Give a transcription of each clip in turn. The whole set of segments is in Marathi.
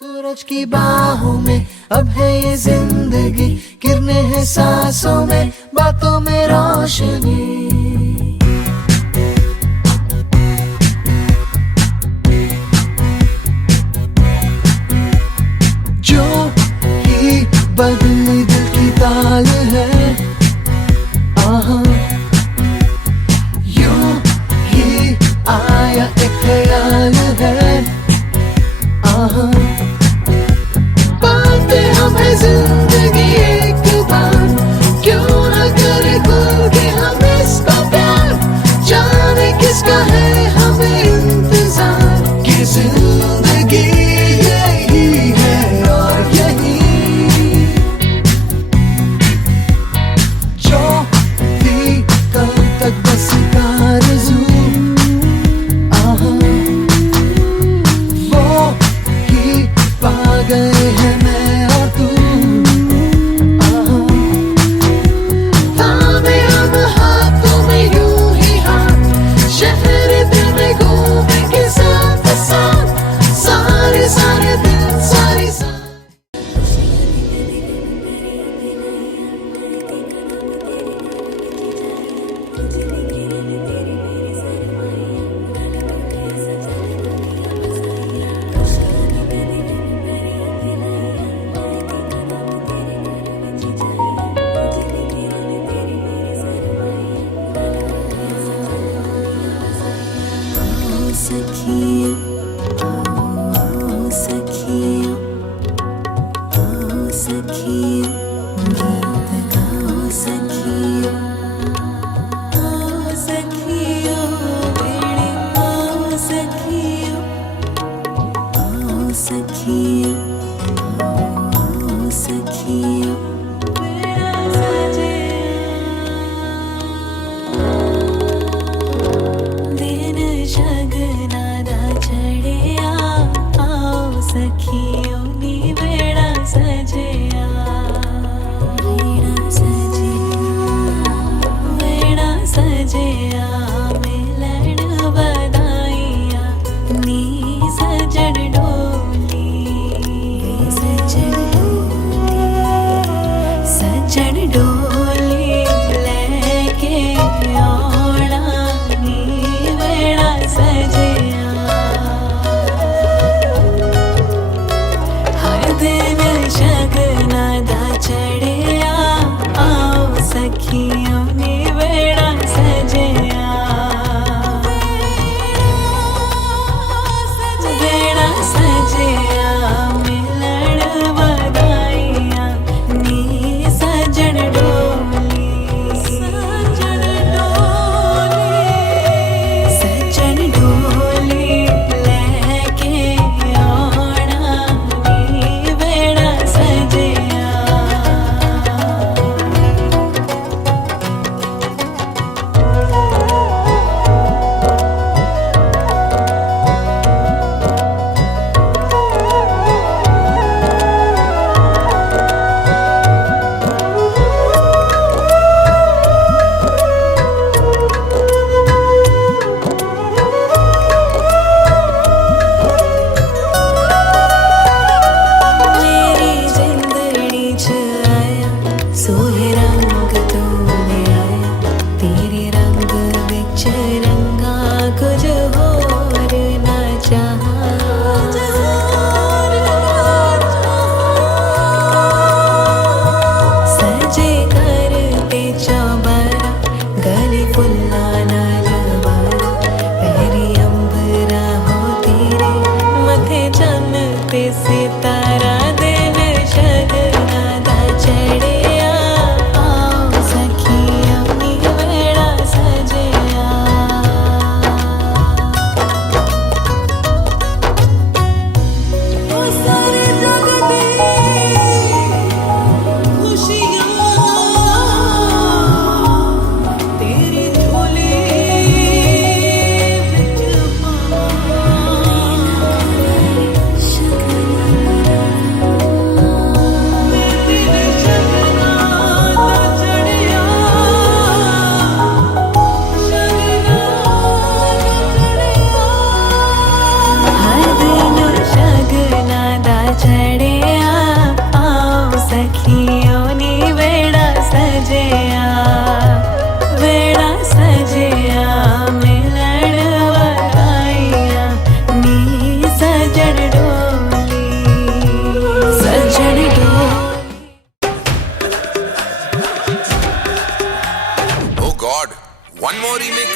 सूरज की बाहों में अब है ये जिंदगी, किरणें हैं सांसों में, बातों में रोशनी। जो ही बदली दिल की ताल है, आहा यूं ही आया एक ख्याल है, आहा हमें जिंदगी एक बार, क्यों न करे खुल के हम इसका प्यार, जाने किसका है हमें इंतजार, कि जिंदगी यही है और यही जो थी कल तक बस आरज़ू, आहा वो ही पा गए हैं सखियों, सखियों, सखियों, गीत गाओ सखियों, सखियों, बेड़े आओ सखियों, सखियों, सखियों, बेड़ा सजे दिन शगना दा चढ़िया, आओ सखियों नी बेड़ा सजिया, बेड़ा सजिया, बेड़ा सजिया, मिलन बधाइया नी सजन डोली, सजन डोली, सजन डोली लेके आना नी बेड़ा सजिया, हर दिन शगना दा चढ़े ते सितारा दिन शगना दा चढ़िया आओ सखियों नी वेड़ा सजिया ओ सारे जग दी खुशियां तेरी झोली विच हर दिन शगना दा चढ़िया आओ सखियों नी वेड़ा सजिया मिलन वाइया नी सजन डोली Oh God, one more remix.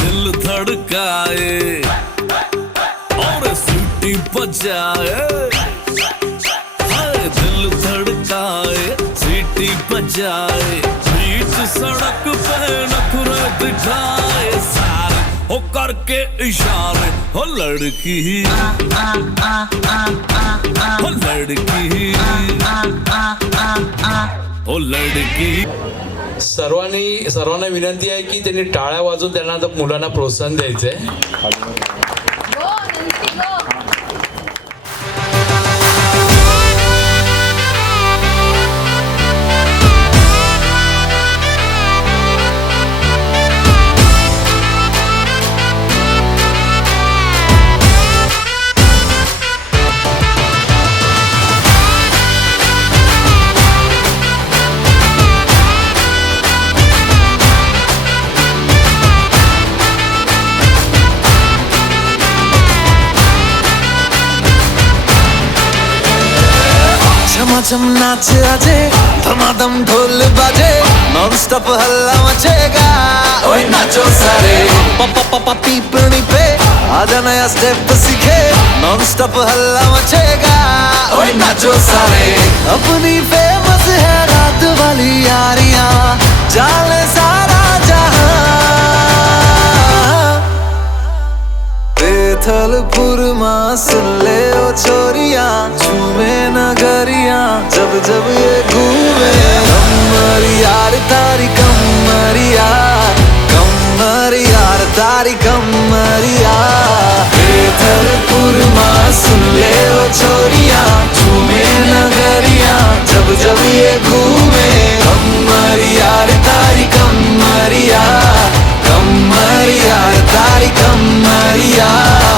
दिल धड़काए और सीटी बजाए, हाय दिल धड़काए सीटी बजाए, बीच सड़क पे नखरे दिखाए सारे हो करके इशारे हो लड़की हो लड़की हो लड़की। सर्वांना विनंती आहे की त्यांनी टाळ्या वाजवून त्यांना आता मुलांना प्रोत्साहन द्यायचंय. झमाझम नाच आजे धमाधम ढोल बाजे नॉन स्टॉप हल्ला मचेगा ओए नाचो सारे पापा पापा पीपनी पे आजा नया स्टेप सीखे नॉन स्टॉप हल्ला मचेगा ओए नाचो सारे अपनी फेमस है रात वाली यारियां जाने सारा जहां बेथलपुर मां सुन ले ओ छोरियां झूमे नगरियां जब जब ये घूमे कमर यार तारी कमर यार तारी कमर यार बेथलपुर मां सुन ले ओ छोरियां झूमे नगरियां जब जब ये घूमे कमर यार तारी कमर यार तारी कमर यार।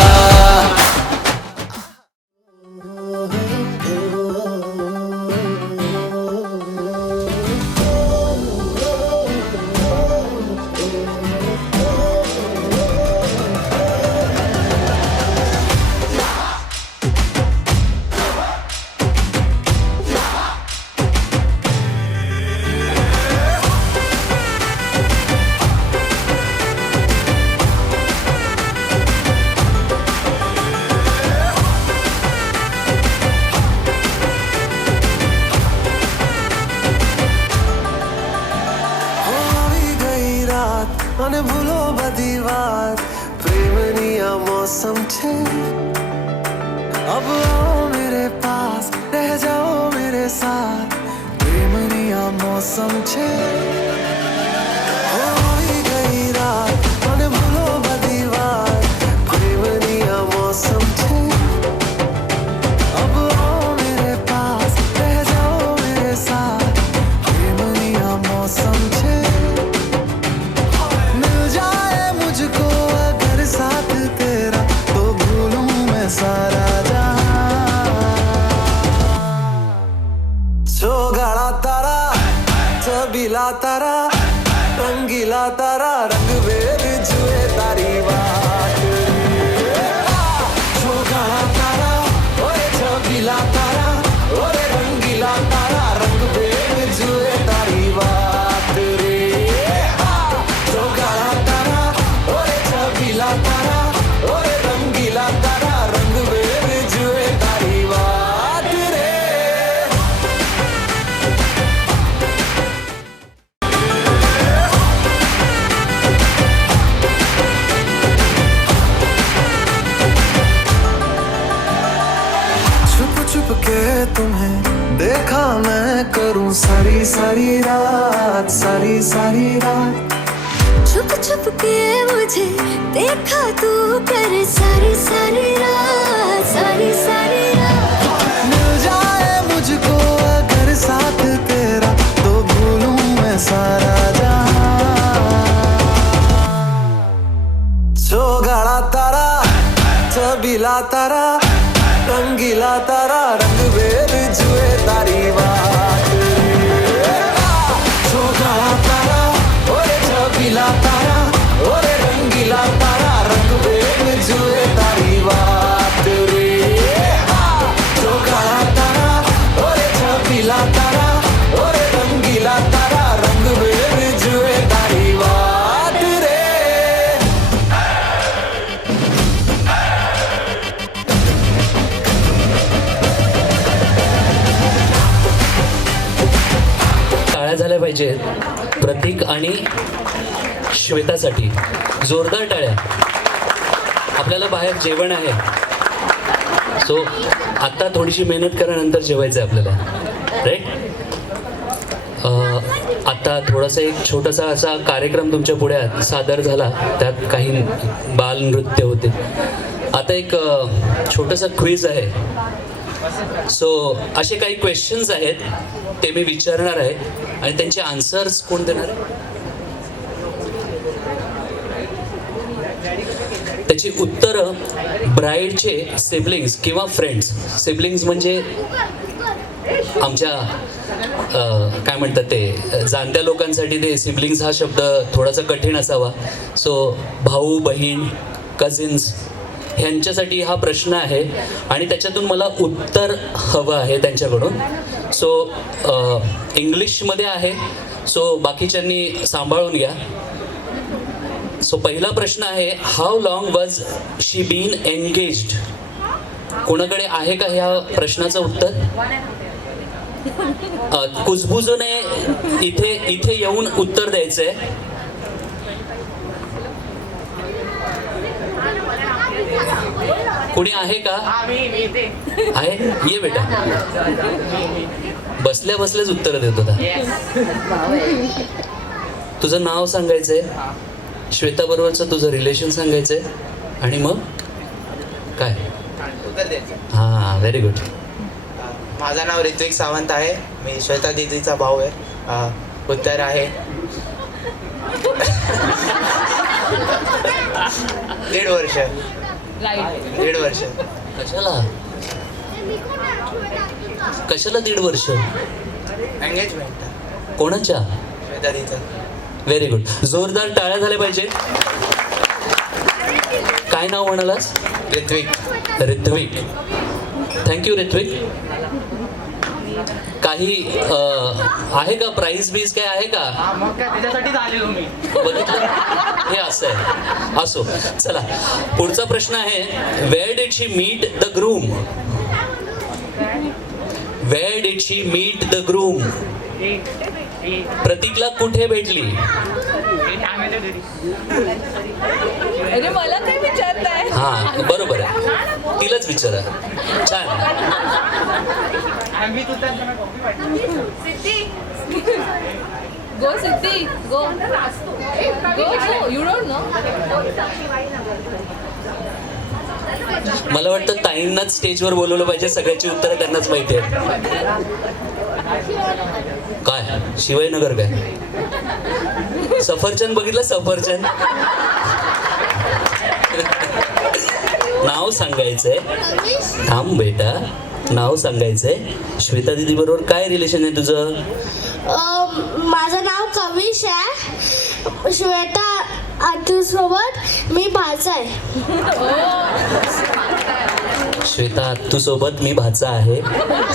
અને ભૂલો બધી વાત પ્રેમની આ મૌસમ છે अब आओ मेरे पास रह जाओ मेरे साथ प्रेमनी आ मौसम छे होई गई रात અને ભૂલો બધી વાત પ્રેમની આ मौसम छे अब आओ मेरे पास रह जाओ मेरे साथ प्रेमनी आ मौसम छे मिल जाए मुझको अगर साथ तेरा तो भूलूं मैं सारा गाड़ा तारा छबीला तारा रंगीला तारा रंग बेर जुए तारी बात जो गाड़ा तारा ओए छबीला तारा छुप के तुम्हें देखा मैं करूं सारी सारी रात, सारी सारी रात। छुप छुप के मुझे देखा तू कर सारी सारी रात, सारी सारी रात। मिल जाए मुझको अगर साथ तेरा तो भूलूं मैं सारा जहां। चौगाड़ा तारा, छबीला तारा, रंगीला तारा, रंग बेर जुए तारी बात रे। चौगाड़ा तारा, ओरे छबीला तारा, ओरे रंगीला तारा, रंग बेर जुए तारी बात रे। चौगाड़ा तारा, ओरे छबीला तारा, ओरे रंगीला तारा, रंग बेर जुए तारी बात रे। टाळ्या झाल्या पाहिजेत प्रतीक आणि श्वेतासाठी. जोरदार टाळ्या. आपल्याला बाहेर जेवण आहे, सो आत्ता थोडीशी मेहनत करा, नंतर जेवायचं आहे आपल्याला, राईट? आत्ता थोडासा एक छोटासा असा कार्यक्रम तुमच्या पुढे सादर झाला, त्यात काही बालनृत्य होते. आता एक छोटंसं क्विज आहे. सो असे काही क्वेश्चन्स आहेत, ते मी विचारणार आहे आणि त्यांचे आन्सर्स कोण देणार? त्याची उत्तरं ब्राईडचे सिबलिंग्स किंवा फ्रेंड्स. सिबलिंग्स म्हणजे आमच्या काय म्हणतात ते जाणत्या लोकांसाठी ते सिबलिंग्स हा शब्द थोडासा कठीण असावा. सो भाऊ बहीण कझिन्स ह्यांच्यासाठी हा प्रश्न आहे आणि त्याच्यातून मला उत्तर हवं आहे त्यांच्याकडून. सो इंग्लिशमध्ये आहे, सो बाकीच्यांनी सांभाळून घ्या. सो पहिला प्रश्न आहे, how long was she been engaged? कोणाकडे आहे का ह्या प्रश्नाचं उत्तर? कुजबुजूने इथे इथे येऊन उत्तर द्यायचंय. कोणी आहे का? आहे, ये बेटा. बसल्या बसल्याच उत्तर देत होता. तुझं नाव सांगायचंय, श्वेता बरोबरचं तुझं रिलेशन सांगायचंय आणि मग काय? हां, व्हेरी गुड. माझं नाव ऋत्विक सावंत आहे. मी श्वेता दीदीचा भाऊ आहे. उत्तर आहे 1.5 वर्ष. 1.5 वर्ष. कशाला कशाला 1.5 वर्ष? एंगेजमेंट कोणाच्या? श्वेता दीदीचा. Very good. जोरदार टाळ्या झाल्या पाहिजे. काय नाव म्हणालास? ऋत्विक. ऋत्विक. थँक्यू ऋत्विक. काही आहे का प्राइस बीज काय आहे का? मग काय त्याच्यासाठीच आलेलो मी. बघितलं, हे असं आहे. असो, चला पुढचा प्रश्न आहे, where did she meet the groom? Where did she meet the groom? प्रतीकला कुठे भेटली? अरे मला काय विचारताय? हा बरोबर आहे, तिलाच विचारा. छान. Go Siddhi, go go. You don't know. मला वाटतं ताईंनाच स्टेजवर बोलवलं पाहिजे, सगळ्याची उत्तरं त्यांनाच माहिती आहेत. काय शिवाजीनगर काय? सफरचंद बघितलं? सफरचंद. नाव सांगायचंय. थांब बेटा, नाव सांगायचंय. श्वेता दीदी बरोबर काय रिलेशन आहे तुझं? माझं नाव कविश आहे. श्वेता आतूसोबत मी भाचा आहे. श्वेता आत्तूसोबत मी भाचा आहे,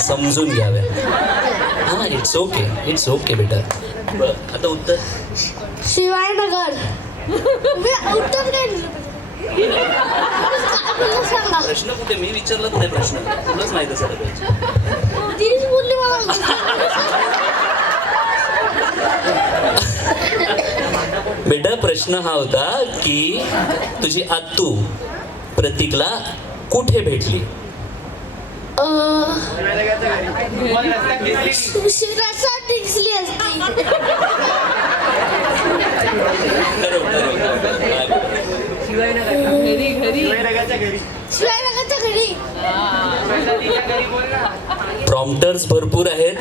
समजून घ्याव्या. हां, इट्स ओके, इट्स ओके बेटा. बरं, आता उत्तर. शिवाजीनगर. मी उत्तर काय दिलं? सांगा. प्रश्न कुठे? मी विचारलाच नाही प्रश्न, तुलाच माहित असायला पाहिजे. तीच बोलली मला. बेटा प्रश्न हा होता की तुझी आत्तू प्रतीकला कुठे भेटली? शिरासा टिचली असती. शिवायनगरच्या घरी. प्रॉम्प्टर्स भरपूर आहेत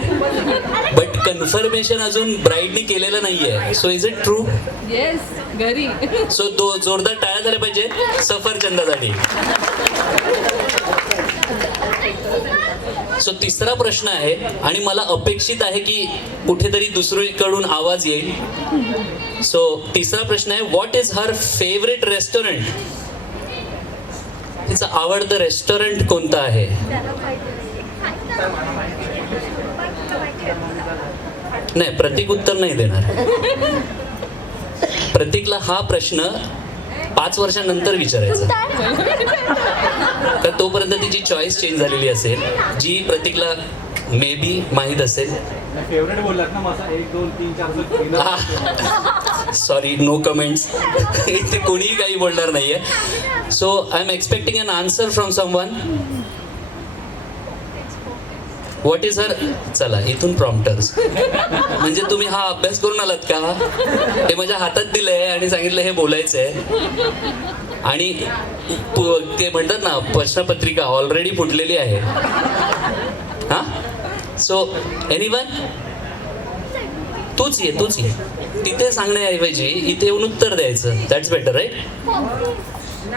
बट कन्फर्मेशन अजून ब्राईडनी केलेलं नाहीये. So is it true? Yes, घरी. सो जोरदार टाळ्या झाल्या पाहिजे सफरचंदासाठी. सो तिसरा प्रश्न आहे आणि मला अपेक्षित आहे की कुठेतरी दुसरीकडून आवाज येईल. सो तिसरा प्रश्न आहे, what is her favourite restaurant? तिचं आवडतं रेस्टॉरंट कोणतं आहे? नाही, प्रतीक उत्तर नाही देणार. प्रतीकला हा प्रश्न 5 वर्षांनंतर विचारायचा, तर तोपर्यंत तिची चॉईस चेंज झालेली असेल, जी प्रतीकला मे बी माहीत असेल. फेवरेट बोललात ना माझा 1 2 3 4 सॉरी, नो कमेंट्स. इथे कोणीही काही बोलणार नाहीये. So I am expecting an answer from someone. What is her? चला, इथून प्रॉम्प्टर्स. म्हणजे तुम्ही हा अभ्यास करून आलात का? हे माझ्या हातात दिलंय आणि सांगितलं हे बोलायचंय. आणि ते म्हणतात ना, प्रश्नपत्रिका ऑलरेडी फुटलेली आहे. हा, सो एनीवन? तूच ये. तिथे सांगण्याऐवजी इथे येऊन उत्तर द्यायचं. That's better, right?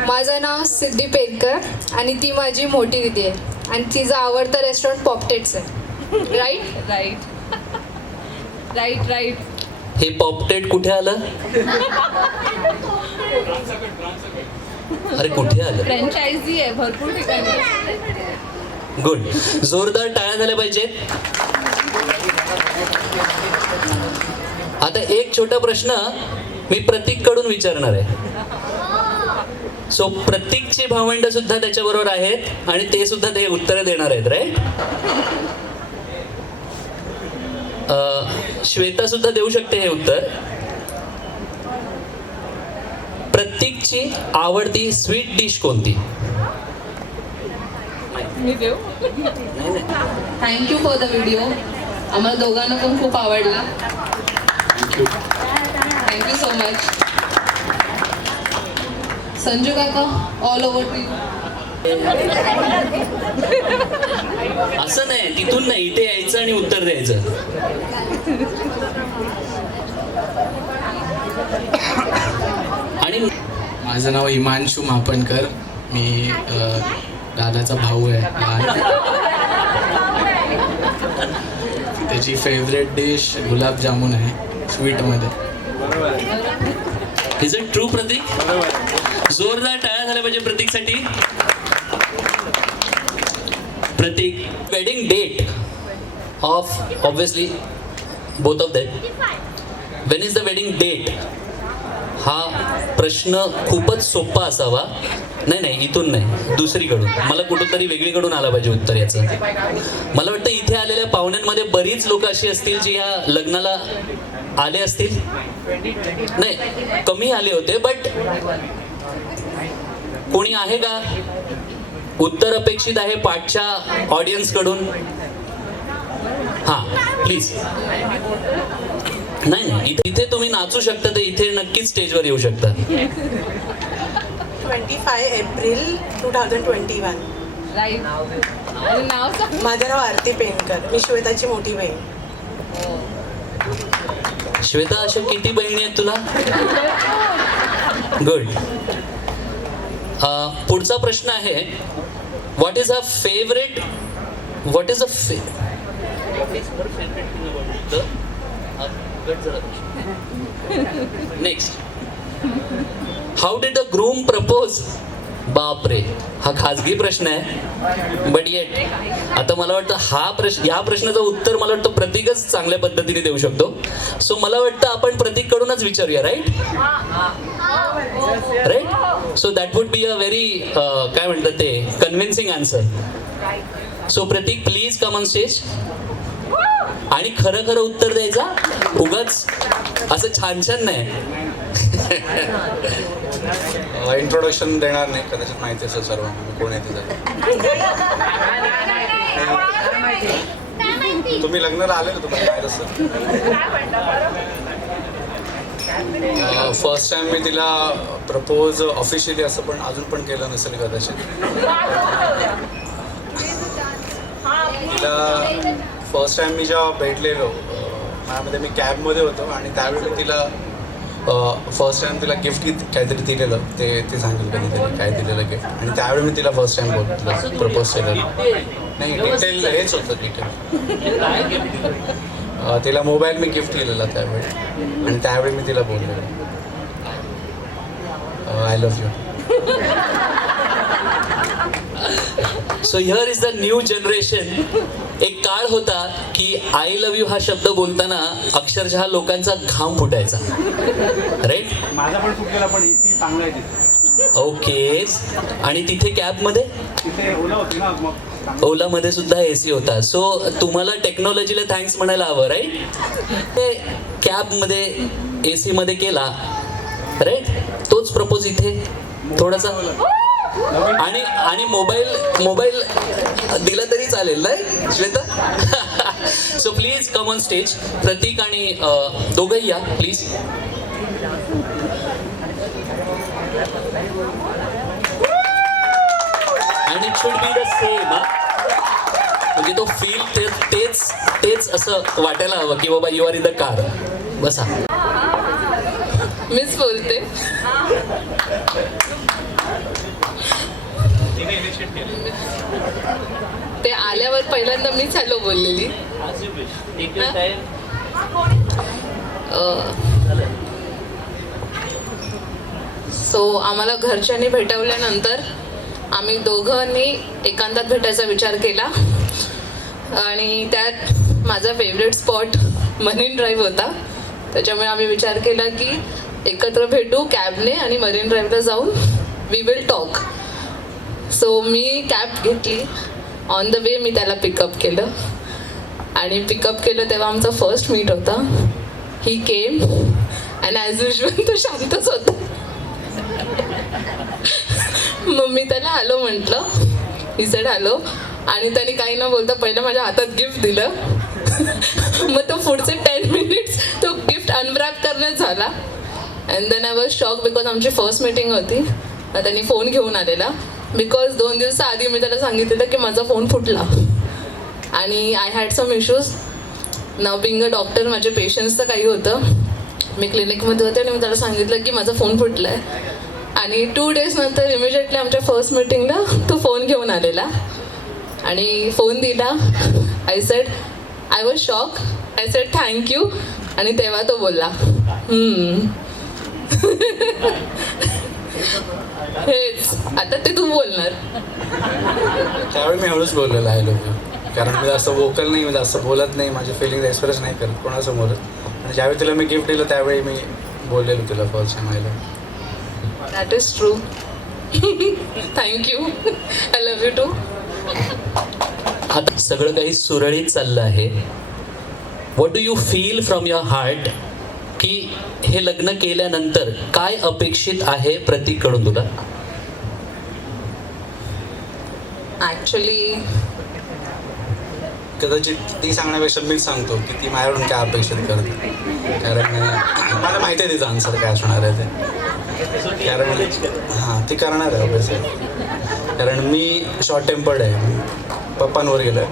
माझं नाव सिद्धी पेडकर आणि ती माझी मोठी दिदी आहे आणि तिचं आवडतं रेस्टॉरंट पॉपटेट्स आहे. Right right right. हे पॉपटेट कुठे आलं? अरे कुठे आलं? फ्रँचायझी आहे भरपूर ठिकाणी. गुड. जोरदार टाळ्या झाल्या पाहिजेत. आता एक छोटा प्रश्न मी प्रतीक कडून विचारणार आहे. सो प्रतीकचे भावंड सुद्धा त्याच्याबरोबर आहेत आणि ते सुद्धा ते उत्तर देणार आहेत, राईट? श्वेता सुद्धा देऊ शकते हे उत्तर. प्रतीकची आवडती स्वीट डिश कोणती? मी देऊ? Thank you for the video. आम्हाला दोघांना पण खूप आवडला. Thank you so much. संजू काका, ऑल ओव्हर टू यू. असं नाही, तिथून नाही, इथे यायचं आणि उत्तर द्यायचं. आणि माझं नाव हिमांशू मापणकर. मी दादाचा भाऊ आहे लहान. त्याची फेवरेट डिश गुलाबजामुन आहे स्वीटमध्ये. Is it true Prateek? जोरदार टाळ्या झाल्या पाहिजे प्रतीकसाठी. Prateek, wedding date of obviously both of that. When is the wedding date? हा प्रश्न खूपच सोपा असावा. नाही, इथून नाही, दुसरीकडून. मला कुठून तरी वेगळीकडून आलं पाहिजे उत्तर याचं. मला वाटतं इथे आलेल्या पाहुण्यांमध्ये बरीच लोक अशी असतील जी या लग्नाला आले असतील. नाही, कमी आले होते, बट कोणी आहे का? उत्तर अपेक्षित आहे पाठच्या ऑडियन्स कडून. हा, प्लीज. नाही, इथे तुम्ही नाचू शकता, तर इथे नक्कीच स्टेजवर येऊ शकता. 25 एप्रिल 2021. राईट. नाव सांग. माझं नाव आरती पेंडकर. मी श्वेताची मोठी बहीण. श्वेता, अशा किती बहिणी आहेत तुला? गुड. पुढचा प्रश्न आहे, what is a favourite? What is a next. How did the groom propose? बापरे, हा खाजगी प्रश्न आहे. बट येट आता मला वाटतं या प्रश्नाचं उत्तर मला वाटतं प्रतीकच चांगल्या पद्धतीने देऊ शकतो. सो मला वाटतं आपण प्रतीककडूनच विचारूया, right? Right. So that would be a very काय म्हणतात ते convincing answer. So Pratik, please come on stage. आणि खरं खरं उत्तर द्यायचा, उगाच असं छान छान नाही. इंट्रोडक्शन देणार नाही, कदाचित माहिती असेल सर्वांना कोण आहे तिचं. तुम्ही लग्नाला आलेलो तुम्हाला काय तसं फर्स्ट टाइम मी तिला प्रपोज ऑफिशियली असं पण अजून पण केलं नसेल कदाचित. तिला फर्स्ट टाइम मी जेव्हा भेटलेलो माझ्यामध्ये मी कॅबमध्ये होतो आणि त्यावेळी मी तिला फर्स्ट टाइम तिला गिफ्ट काहीतरी दिलेलं ते सांगेल कधीतरी काय दिलेलं गिफ्ट आणि त्यावेळी मी तिला फर्स्ट टाइम बोलतो प्रपोज केलेलं. नाही डिटेल हेच होतं डिटेल. तिला मोबाईल मी गिफ्ट केलेला त्यावेळी आणि त्यावेळी मी तिला बोललेलो I love you. So here is the new generation. एक काळ होता की आय लव्ह यू हा शब्द बोलताना अक्षरशः लोकांचा घाम फुटायचा, राईट? माझा पण सुटलेला पण AC चांगला आहे तिथे. ओके. आणि तिथे कॅबमध्ये तिथे ओला होती ना मग ओलामध्ये सुद्धा AC होता. सो तुम्हाला टेक्नॉलॉजीला थँक्स म्हणायला हवं, राईट? ते कॅबमध्ये AC मध्ये केला, राईट? तोच प्रपोज इथे थोडासा आणि मोबाईल दिला तरी चालेल नाही Shweta? So please come on stage. Prateek आणि दोघंही या प्लीज. आणि it should be the same. म्हणजे तो फील तेच असं वाटायला हवं की बाबा you are in the car. बसा. मीच बोलते. ते आल्यावर पहिल्यांदा मीच हॅलो बोललेली. सो आम्हाला घरच्यांनी भेटवल्यानंतर आम्ही दोघांनी एकांतात भेटायचा विचार केला आणि त्यात माझा फेवरेट स्पॉट मरीन ड्राईव्ह होता. त्याच्यामुळे आम्ही विचार केला की एकत्र भेटू कॅबने आणि मरीन ड्राईव्हला जाऊन वी विल टॉक. सो मी कॅब घेतली. ऑन द वे मी त्याला पिकअप केलं आणि पिकअप केलं तेव्हा आमचा फर्स्ट मीट होता. ही केम अँड ॲज युजल तो शांतच होता. मग मी त्याला हॅलो म्हटलं. ही सेड हॅलो आणि त्याने काही न बोलता पहिलं माझ्या हातात गिफ्ट दिलं. मग तो पुढचे 10 मिनिट्स तो गिफ्ट अनरॅप करण्यात झाला. And then I was shock because आमची फर्स्ट मीटिंग होती. त्यांनी फोन घेऊन आलेला बिकॉज 2 दिवसाआधी मी त्याला सांगितलेलं की माझा फोन फुटला आणि आय हॅड सम इश्यूज. नाव बिंग अ डॉक्टर माझे पेशंट्सचं काही होतं. मी क्लिनिकमध्ये होते आणि मी त्याला सांगितलं की माझा फोन फुटला आहे आणि 2 डेज नंतर इमिजिएटली आमच्या फर्स्ट मीटिंगला तो फोन घेऊन आलेला आणि फोन दिला. I said I was shock. I said thank you आणि तेव्हा तो बोलला हेच आता ते तू बोलणार. त्यावेळी मी हळूच बोललेलो आय लव्ह यू. कारण मी जास्त वोकल नाही, मी जास्त बोलत नाही, माझे फिलिंग्स एक्सप्रेस नाही करत कोणासमोरच. आणि ज्यावेळी तिला मी गिफ्ट दिलं त्यावेळी मी बोललेलो तिला first time I love you. That is true. Thank you. I love you too. आता सगळं काही सुरळीत चाललं आहे. What do you feel from your heart की हे लग्न केल्यानंतर काय अपेक्षित आहे प्रतीककडून तुला? ॲक्च्युली कदाचित ती सांगण्यापेक्षा मीच सांगतो की ती माझ्याकडून काय अपेक्षित करते. कारण मला माहिती आहे तिचा आन्सर काय असणार आहे ते. कारण हां ती करणार आहे ऑब्विसली. कारण मी शॉर्ट टेम्पर्ड आहे. पप्पांवर गेलं आहे.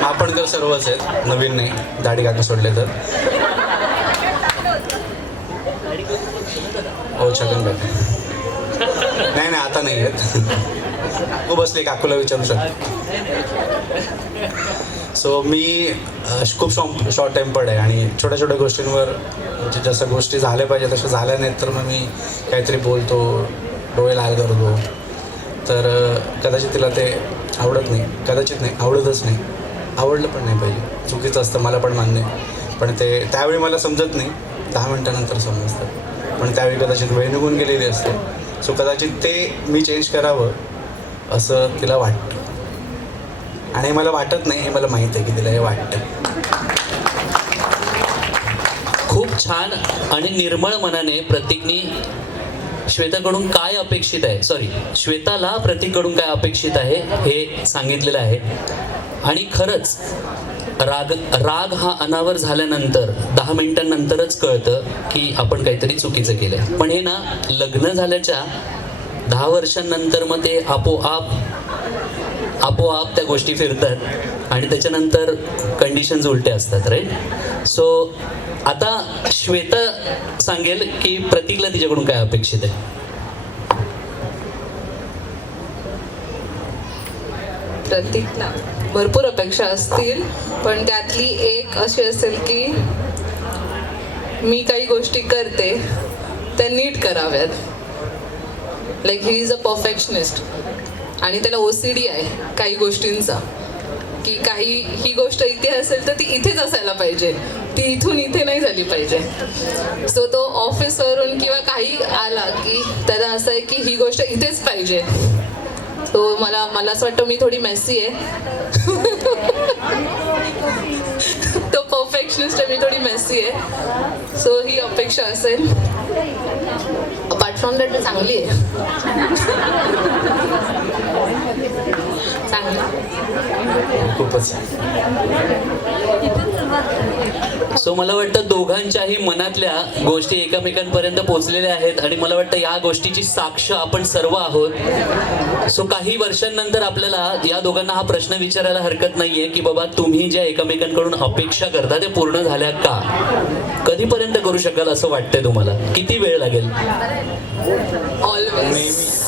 मापणकर सर्वच आहेत, नवीन नाही, दाढी काका सोडले तर. हो छगन काका नाही आता नाही आहेत. तू बसले काकूला विचारू शकतो. सो मी खूप शॉर्ट टेम्पर्ड आहे आणि छोट्या छोट्या गोष्टींवर म्हणजे जसं गोष्टी झाल्या पाहिजे तशा झाल्या नाहीत तर मग मी काहीतरी बोलतो, डोळे लाल करतो. तर कदाचित तिला ते आवडत नाही. कदाचित नाही, आवडतच नाही. आवडलं पण नाही पाहिजे. चुकीचं असतं, मला पण मान्य आहे. पण ते त्यावेळी मला समजत नाही, 10 मिनटानंतर समजतं. पण त्यावेळी कदाचित वेळ निघून गेलेली असते. सो कदाचित ते मी चेंज करावं असं तिला वाटतं. आणि हे मला वाटत नाही, हे मला माहीत आहे की तिला हे वाटतं. खूप छान आणि निर्मळ मनाने प्रतीकनी श्वेताकडून काय अपेक्षित आहे, श्वेताला प्रतीककडून काय अपेक्षित आहे हे सांगितलेलं आहे. आणि खरंच राग हा अनावर झाल्यानंतर 10 मिनिटांनंतरच कळतं की आपण काहीतरी चुकीचं केलं. पण हे ना लग्न झाल्याच्या 10 वर्षांनंतर मग ते आपोआप त्या गोष्टी फिरतात आणि त्याच्यानंतर कंडिशन्स उलटे असतात, राईट. सो आता श्वेता सांगेल की प्रतीकला तिच्याकडून काय अपेक्षित आहे. प्रतीकला भरपूर अपेक्षा असतील, पण त्यातली एक अशी असेल की मी काही गोष्टी करते त्या नीट कराव्यात. Like he is a perfectionist आणि त्याला OCD आहे काही गोष्टींचा, की ही गोष्ट इथे असेल तर ती इथेच असायला पाहिजे, ती इथून इथे नाही झाली पाहिजे. सो तो ऑफिसवरून किंवा काही आला की त्याला असं आहे की ही गोष्ट इथेच पाहिजे. तो मला असं वाटतं मी थोडी मेसी आहे. तो परफेक्शनिस्ट आहे, मी थोडी मेसी आहे. सो ही अपेक्षा असेल. अपार्ट फ्रॉम दॅट चांगली आहे. खूपच. सो मला वाटतं दोघांच्याही मनातल्या गोष्टी एकमेकांपर्यंत पोहोचलेल्या आहेत आणि मला वाटतं या गोष्टीची साक्ष आपण सर्व आहोत. सो काही वर्षांनंतर आपल्याला या दोघांना हा प्रश्न विचारायला हरकत नाहीये की बाबा तुम्ही ज्या एकमेकांकडून अपेक्षा करता ते पूर्ण झाल्या का, कधीपर्यंत करू शकाल असं वाटतंय तुम्हाला, किती वेळ लागेल.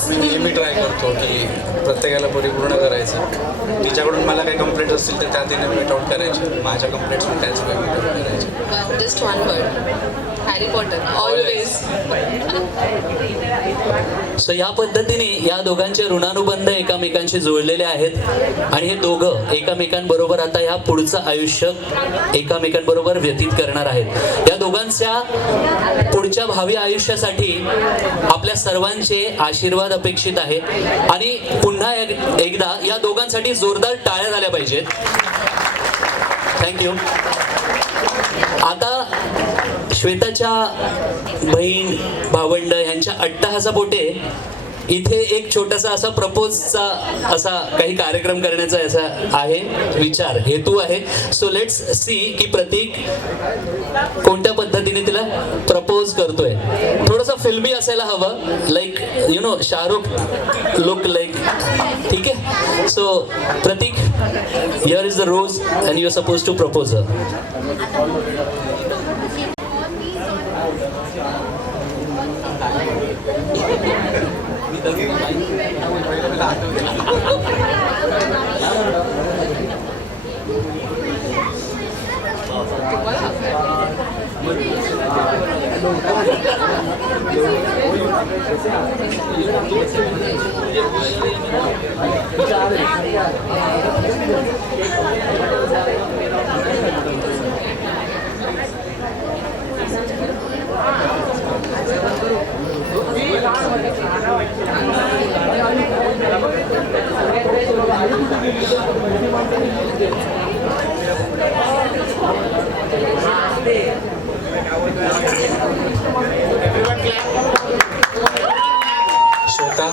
मी नेहमी ट्राय करतो की प्रत्येकाला परिपूर्ण करायचं. तिच्याकडून मला काही कंप्लेंट्स असतील तर त्या तिने मीट आउट करायचे, माझ्या कंप्लेंट्स पण त्याच वेळी मीट आउट करायचे. Just one word, Harry Potter, always. So या पद्धतीने या दोघांचे ऋणानुबंध एकमेकांशी जुळलेले आहेत आणि हे दोघं एकमेकांबरोबर आता या पुढचं आयुष्य एकमेकांबरोबर व्यतीत करणार आहेत. या दोघांच्या पुढच्या भावी आयुष्यासाठी आपल्या सर्वांचे आशीर्वाद अपेक्षित आहेत आणि पुन्हा एकदा या दोघांसाठी जोरदार टाळ्या झाल्या पाहिजेत. थँक्यू. आता श्वेताच्या बहीण भावंड यांच्या अट्टहासापोटे इथे एक छोटासा असा प्रपोजचा असा काही कार्यक्रम करण्याचा असा आहे विचार, हेतू आहे. सो लेट्स सी की प्रतीक कोणत्या पद्धतीने तिला प्रपोज करतोय. थोडंसं फिल्मी असायला हवं, like you know Shahrukh look like. ठीक आहे. So Pratik, here is the rose and you are suppose to propose her. Shweta,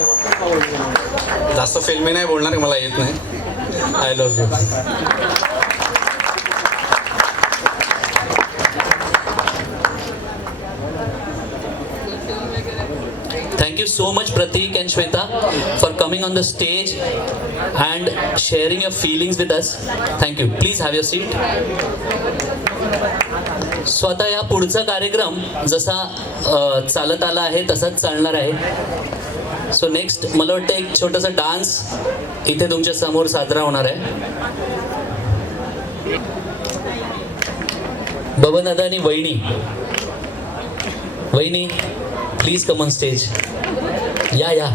जास्त फिल्मी नाही बोलणार, मला येत नाही. I love you. Thank you so much Pratik and Shweta for coming on the stage and sharing your feelings with us. Thank you. Please have your seat. स्वतः या पुढचा कार्यक्रम जसा चालत आला आहे तसाच चालणार आहे. सो नेक्स्ट मला वाटतं एक छोटासा डान्स इथे तुमच्या समोर साजरा होणार आहे. बबन दादा आणि वहिनी प्लीज कम ऑन स्टेज. या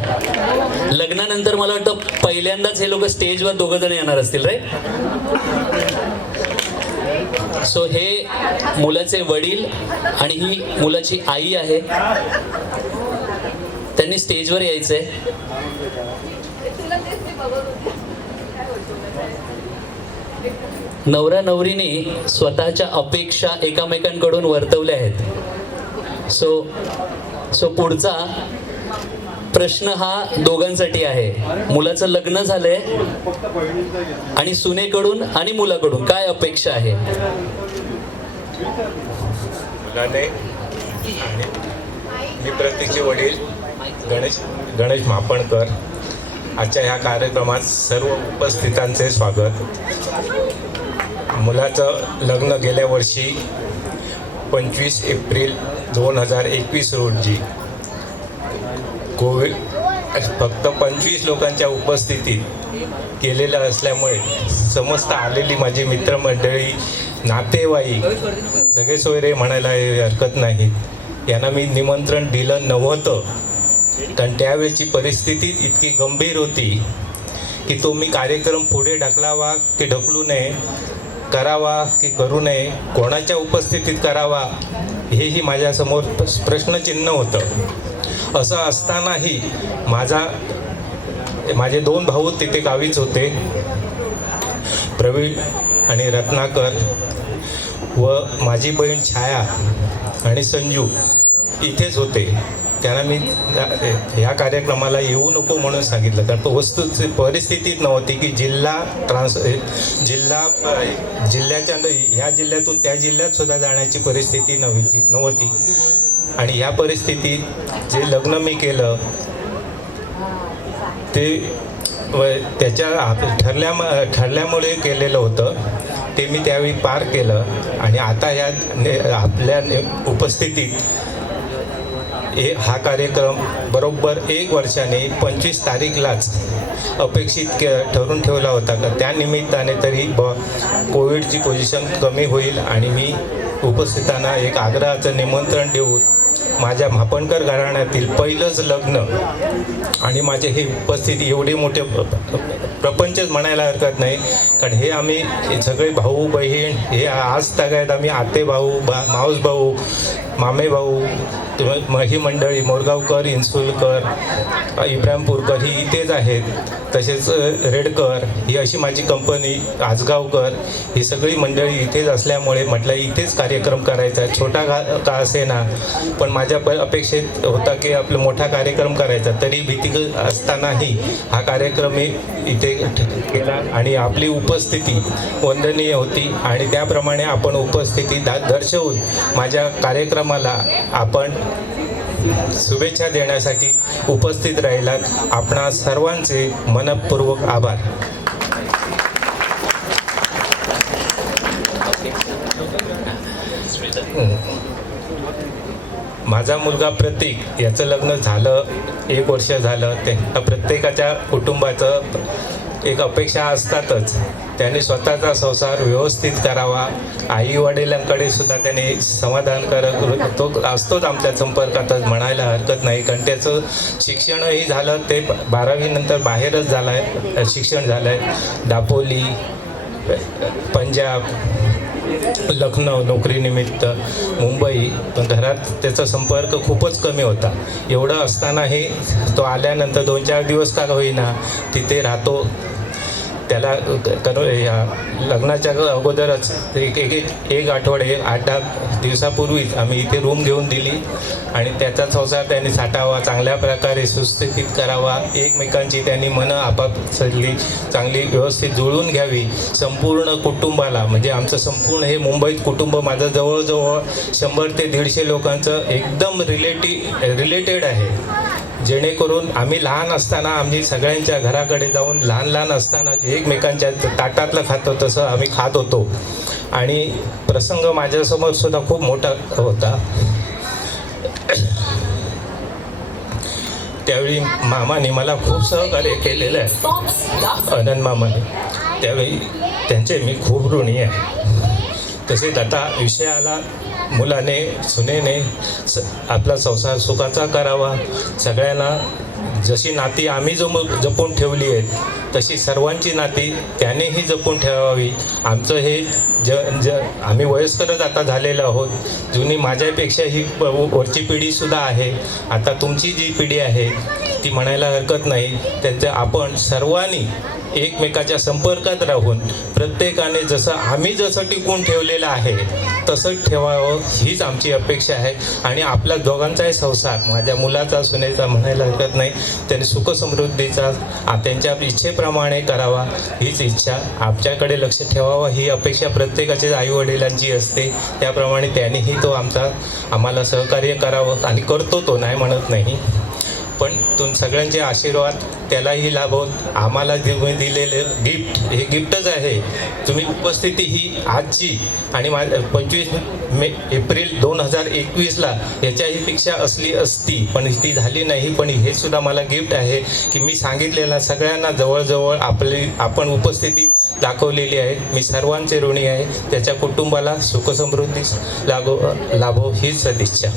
लग्नानंतर मला वाटतं पहिल्यांदाच हे लोक स्टेजवर दोघं जण येणार असतील, राईट. सो हे मुलाचे वडील आणि ही मुलाची आई आहे. त्यांनी स्टेजवर यायचंय. नवरा नवरीने स्वतःच्या अपेक्षा एकमेकांकडून वर्तवल्या आहेत. सो पुढचा प्रश्न हा दोघांसाठी आहे. मुलाचं लग्न झालंय आणि सुनेकडून आणि मुलाकडून काय अपेक्षा आहे? मुलाने मी प्रतीकचे वडील गणेश मापणकर. आजच्या ह्या कार्यक्रमात सर्व उपस्थितांचे स्वागत. मुलाचं लग्न गेल्या वर्षी 25 एप्रिल 2021 रोजी कोविड फक्त 25 लोकांच्या उपस्थितीत केलेलं असल्यामुळे समस्त आलेली माझी मित्रमंडळी, नातेवाईक, सगळे सोयरे म्हणायला हरकत नाही, यांना मी निमंत्रण दिलं नव्हतं. कारण त्यावेळची परिस्थिती इतकी गंभीर होती की तो मी कार्यक्रम पुढे ढकलावा की ढकलू नये, करावा की करू नये, कोणाच्या उपस्थितीत करावा हेही माझ्यासमोर प्रश्नचिन्ह होतं. असं असतानाही माझे 2 भाऊ तिथे गावीच होते, प्रवीण आणि रत्नाकर, व माझी बहीण छाया आणि संजू इथेच होते. त्यांना मी ह्या कार्यक्रमाला येऊ नको म्हणून सांगितलं, कारण वस्तूची परिस्थितीच नव्हती की जिल्ह्याच्या ह्या जिल्ह्यातून त्या जिल्ह्यात सुद्धा जाण्याची परिस्थिती नव्हती. आणि ह्या परिस्थितीत जे लग्न मी केलं ते त्याच्या ठरल्यामुळे केलेलं होतं, ते मी त्यावेळी पार केलं. आणि आता ह्या आपल्या उपस्थितीत हा कार्यक्रम बरोबर 1 वर्षाने 25 तारीखलाच अपेक्षित ठरून ठेवला होता. का त्या निमित्ताने तरी कोविडची पोझिशन कमी होईल आणि मी उपस्थितांना एक आग्रहाचं निमंत्रण देऊन माझ्या मापणकर घराण्यातील पहिलंच लग्न आणि माझे हे उपस्थिती एवढे मोठे प्रपंचच म्हणायला हरकत नाही. कारण हे आम्ही सगळे भाऊ बहीण हे आज तगायत आम्ही आते भाऊ, माऊस भाऊ, मामे भाऊ, ही मंडळी मोरगावकर, इन्सुलकर, इब्राहिमपूरकर ही इथेच आहेत. तसेच रेडकर ही अशी माझी कंपनी, आजगावकर ही सगळी मंडळी इथेच असल्यामुळे म्हटलं इथेच कार्यक्रम करायचा, छोटा का असेना, पण माझ्या अपेक्षित होता की आपला मोठा कार्यक्रम करायचा. तरी भीती असतानाही हा कार्यक्रम मी इथे केला आणि आपली उपस्थिती वंदनीय होती. आणि त्याप्रमाणे आपण उपस्थिती दर्शवून माझ्या कार्यक्रमाला आपण शुभेच्छा देण्यासाठी उपस्थित राहिलात. आपणा सर्वांचे मनपूर्वक आभार. माझा मुलगा प्रतीक याचं लग्न झालं 1 वर्ष झालं. ते प्रत्येकाच्या कुटुंबाचं एक अपेक्षा असतातच. त्याने स्वतःचा संसार व्यवस्थित करावा. आई वडिलांकडे सुद्धा त्याने समाधानकारक तो असतोच आमच्या संपर्कातच म्हणायला हरकत नाही. कारण त्याचं शिक्षणही झालं, ते 12वी नंतर बाहेरच झालं आहे, शिक्षण झालं आहे. दापोली, पंजाब, लखनौ नोकरीनिमित्त, मुंबई. पण घरात त्याचा संपर्क खूपच कमी होता. एवढं असतानाही तो आल्यानंतर 2-4 दिवस का होईना तिथे राहतो. त्याला या लग्नाच्या अगोदरच एक आठवडे 8-10 दिवसापूर्वीच आम्ही इथे रूम घेऊन दिली आणि त्याचा संसार त्यांनी साठावा, चांगल्या प्रकारे सुस्थितीत करावा. एकमेकांची त्यांनी मनं आपापसातली चांगली व्यवस्थित जुळवून घ्यावी. संपूर्ण कुटुंबाला, म्हणजे आमचं संपूर्ण हे मुंबईत कुटुंब माझं जवळजवळ 100 ते 150 लोकांचं एकदम रिलेटेड आहे. जेणेकरून आम्ही लहान असताना आम्ही सगळ्यांच्या घराकडे जाऊन लहान असताना एकमेकांच्या ताटातलं खातो तसं आम्ही खात होतो. आणि प्रसंग माझ्यासमोर सुद्धा खूप मोठा होता. त्यावेळी मामाने मला खूप सहकार्य केलेलं आहे, अनंत मामाने. त्यावेळी त्यांचे मी खूप ऋणी आहे. तसेच आता विषयाला मुलाने, सुनेने आपला संसार सुखाचा करावा. सगळ्यांना जशी नाती आम्ही जपून ठेवली आहेत तशी सर्वांची नाती त्यानेही जपून ठेवावी. आमचं हे आम्ही वयस्करच आता झालेलो आहोत. जुनी माझ्यापेक्षा ही वरची पिढीसुद्धा आहे. आता तुमची जी पिढी आहे ती म्हणायला हरकत नाही. त्यांचं आपण सर्वांनी एकमेकाच्या संपर्कात राहून प्रत्येकाने जसं टिकून ठेवलेलं आहे तसंच ठेवावं हीच आमची अपेक्षा आहे. आणि आपल्या दोघांचाही संसार, माझ्या मुलाचा सुनेचा म्हणायला हरकत नाही, त्यांनी सुखसमृद्धीचा त्यांच्या इच्छेप्रमाणे करावा हीच इच्छा. आमच्याकडे लक्ष ठेवावं ही अपेक्षा प्रत्येकाच्या आईवडिलांची असते. त्याप्रमाणे त्यांनीही आम्हाला सहकार्य करावं आणि करतो तो, नाही म्हणत नाही. पण सगळ्यांचे आशीर्वाद त्यालाही लाभवून आम्हाला दिलेले गिफ्ट हे गिफ्टच आहे. तुम्ही उपस्थिती ही आजची आणि 25 एप्रिल 2021ला याच्याहीपेक्षा असली असती पण ती झाली नाही. पण हे सुद्धा मला गिफ्ट आहे की मी सांगितलेला सगळ्यांना जवळजवळ आपण उपस्थिती दाखवलेली आहे. मी सर्वांचे ऋणी आहे. त्याच्या कुटुंबाला सुखसमृद्धी लाभो हीच सदिच्छा.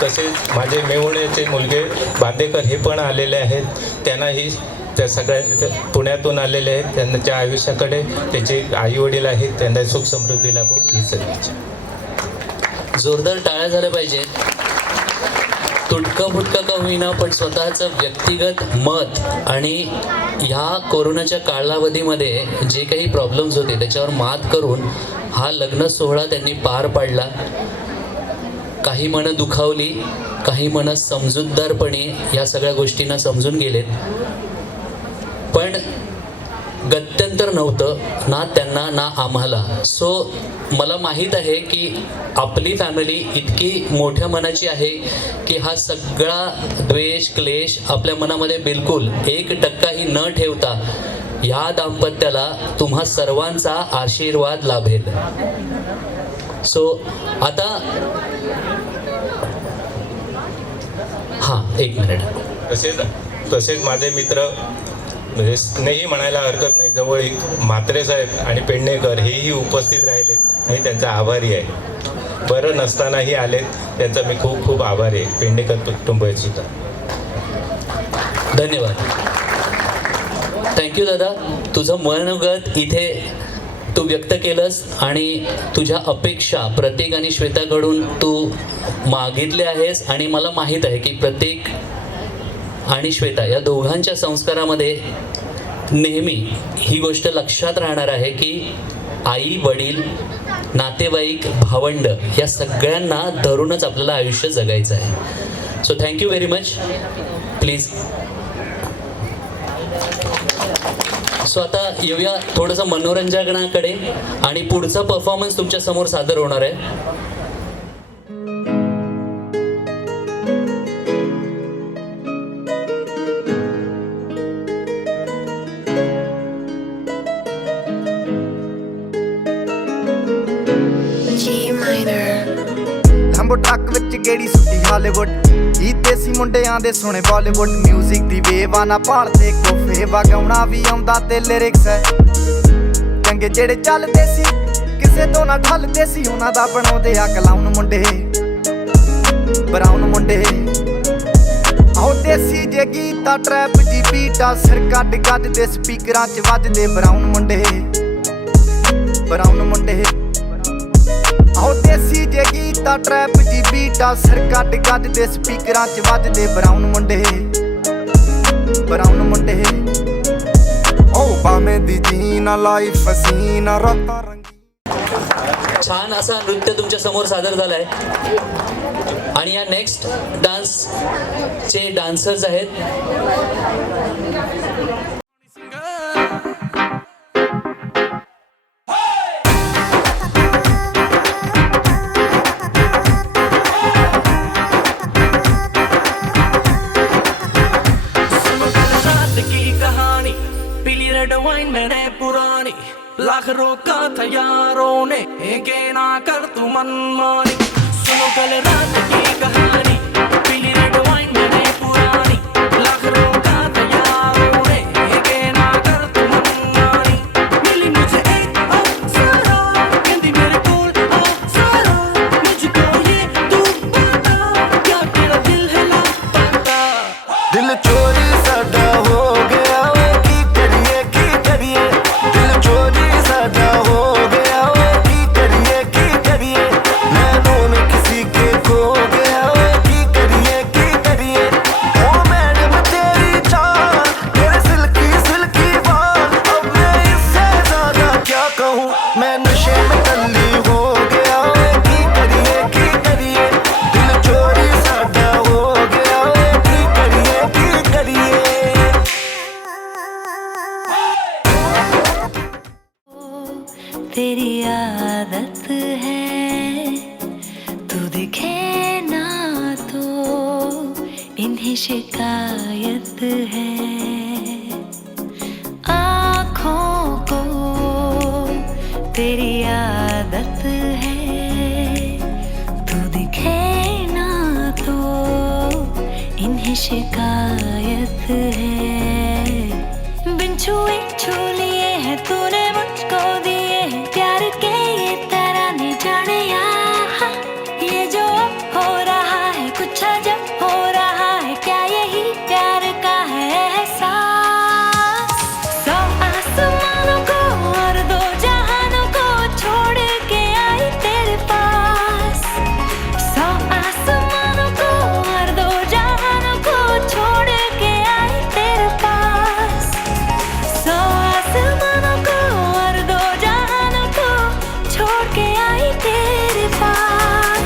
तसेच माझे मेहुणेचे मुलगे बांदेकर हे पण आलेले आहेत. त्यांनाही त्या सगळ्या पुण्यातून आलेले आहेत. त्यांच्या आयुष्याकडे त्याचे आईवडील आहेत, त्यांना सुख समृद्धी लाभो ही सदिच्छा. जोरदार टाळ्या झाल्या पाहिजे. तुटकं फुटकं का होईना पण स्वतःचं व्यक्तिगत मत आणि ह्या कोरोनाच्या कालावधीमध्ये जे काही प्रॉब्लेम्स होते त्याच्यावर मात करून हा लग्न सोहळा त्यांनी पार पाडला. काही मनं दुखावली, काही मनं समजूतदारपणे या सगळ्या गोष्टींना समजून गेलेत. पण गत्यंतर नव्हतं ना त्यांना ना आम्हाला. सो मला माहीत आहे की आपली फॅमिली इतकी मोठ्या मनाची आहे की हा सगळा द्वेष क्लेश आपल्या मनामध्ये बिलकुल 1% न ठेवता या दाम्पत्याला तुम्हा सर्वांचा आशीर्वाद लाभेल. सो आता हां 1 मिनिट. तसेच माझे मित्र म्हणजे स्नेही म्हणायला हरकत नाही, जवळ म्हात्रे साहेब आणि पेडणेकर हेही उपस्थित राहिले. मी त्यांचा आभारी आहे. बरं नसतानाही आलेत, त्यांचा मी खूप खूप आभारी आहे. पेडणेकर कुटुंबाचीसुद्धा धन्यवाद. थँक्यू दादा. तुझं मनोगत इथे तू व्यक्त केलंस आणि तुझ्या अपेक्षा प्रतीक आणि श्वेताकडून तू मागितल्या आहेस. आणि मला माहीत आहे की प्रतीक आणि श्वेता या दोघांच्या संस्कारामध्ये नेहमी ही गोष्ट लक्षात राहणार आहे की आई वडील नातेवाईक भावंड या सगळ्यांना धरूनच आपल्याला आयुष्य जगायचं आहे. So thank you very much. Please. So आता येऊया थोडंसं मनोरंजनाकडे आणि पुढचा परफॉर्मन्स तुमच्या समोर सादर होणार आहे. ਲੰਬੋ ਟਰੱਕ ਵਿੱਚ ਗੇੜੀ ਸੁੱਟੀ ਹਾਲੀਵੁੱਡ ਹੀ ਦੇਸੀ ਮੁੰਡਿਆਂ ਦੇ ਸੋਹਣੇ ਬਾਲੀਵੁੱਡ ਮਿਊਜ਼ਿਕ ਦੀ ਵੇਵ ਆ ਨਾ ਭਾਲਦੇ ਕੋਫੇ ਵਗਾਉਣਾ ਵੀ ਆਉਂਦਾ ਤੇ ਲਿਰਿਕਸ ਹੈ ਚੰਗੇ ਜਿਹੜੇ ਚੱਲਦੇ ਸੀ ਕਿਸੇ ਤੋਂ ਨਾ ਢਲਦੇ ਸੀ ਉਹਨਾਂ ਦਾ ਬਣਾਉਂਦੇ ਆ ਕਲਾਉਨ ਮੁੰਡੇ ਬਰਾਊਨ ਮੁੰਡੇ ਆਹੋ ਦੇਸੀ ਜੇ ਗੀਤਾ ਟਰੈਪ ਜੀ ਬੀਟਾ ਸਿਰ ਕੱਢ ਕੱਢ ਦੇ ਸਪੀਕਰਾਂ 'ਚ ਵੱਜਦੇ ਬਰਾਊਨ ਮੁੰਡੇ ਆਹੋ ਦੇਸੀ ਜੇ ਗੀਤਾ ਟਰੈਪ ਜੀ ਬੀਟਾ ਸਿਰ ਕੱਢ ਕੱਢ ਦੇ ਸਪੀਕਰਾਂ 'ਚ ਵੱਜਦੇ ਬਰਾਊਨ ਮੁੰਡੇ ਓ ਬਾਵੇਂ ਦੀ ਜੀਨਾ ਲਾਈਫ ਹਸੀਨਾ ਰਾਤਾਂ ਰੰਗੀ. छान असा नृत्य तुमच्या समोर सादर झालाय आणि या नेक्स्ट डान्सचे डान्सर्स आहेत. पुरानी लाख रोका था यारों ने के ना कर तू मनमानी. सुनो कल रात की कहानी पीली रेड वाइन मैंने पुरानी लाख रोका था यारों ने के ना कर तू मनमानी. मिली मुझे एक अप्सरा कहती मेरे कोल अप्सरा मुझको ये तू बता क्या तेरा दिल है लापता. दिल चोरी साडा हो गया की करिए दिल चोरी साडा हो गया की करिए नैनों में किसी के खो गया तेरी आदत है, तू दिखे ना तो इन्हें शिकायत है। आँखों को तेरी आदत है, तू दिखे ना तो इन्हें शिकायत है। बिन छुए छू लिए हैं तूने मुझको दिए हैं प्यार के ये तराने जाने यहाँ। ये जो हो रहा है कुछ अजब हो रहा है, क्या यही प्यार का है एहसास। सौ आसमानों को और दो जहानों को छोड़ के आई तेरे पास। सौ आसमानों को और दो जहानों को छोड़ के आई तेरे पास। सौ आसमानों को और दो जहानों को छोड़ के आई तेरे पास।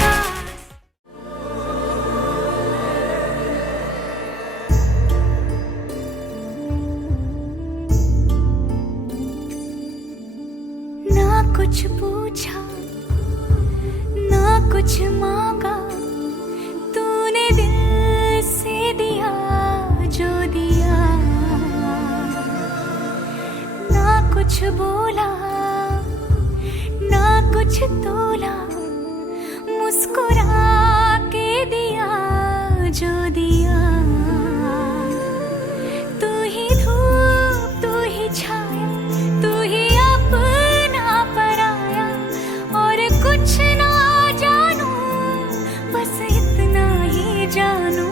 ना कुछ पूछा ना कुछ मांगा, तूने दिल से दिया जो दिया। ना कुछ बोला ना कुछ तोला, मुस्कुरा के दिया जो दिया। तू ही धूप तू ही छाया, तू ही अपना पराया, और कुछ ना जानू बस इतना ही जानू।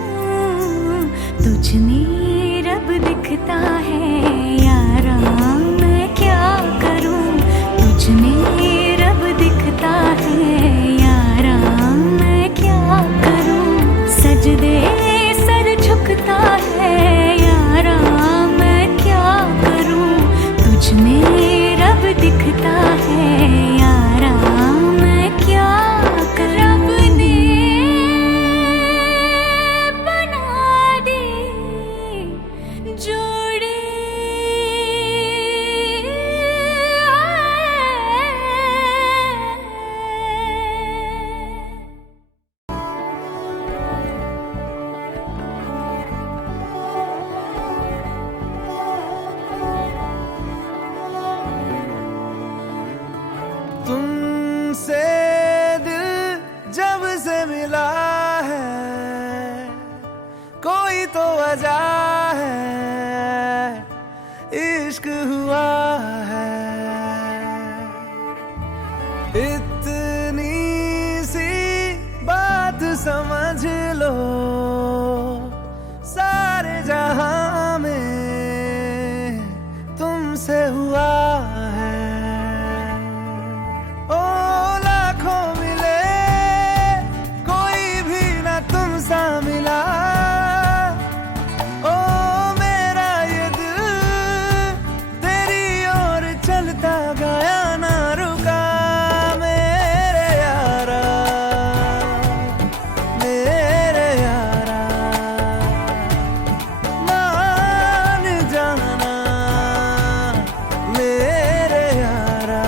तुझ में रब दिखता है यारा, मैं क्या करूं। तुझ में रब दिखता है यारा, मैं क्या करूं। सजदे सर झुकता है यारा, मैं क्या करूं। तुझ में रब दिखता है यारा, मैं क्या करूं। रब ने बना दी जोड़ी, तुमसे दिल जब से मिला है, कोई तो वजह है, इश्क हुआ है। इतनी सी बात समझ लो, सारे जहां में तुमसे हुआ है। ओ लाखों मिले कोई भी ना तुम सा मिला। ओ मेरा ये दिल तेरी ओर चलता गया ना रुका। मेरे यारा मेरे यारा, मान जाना मेरे यारा।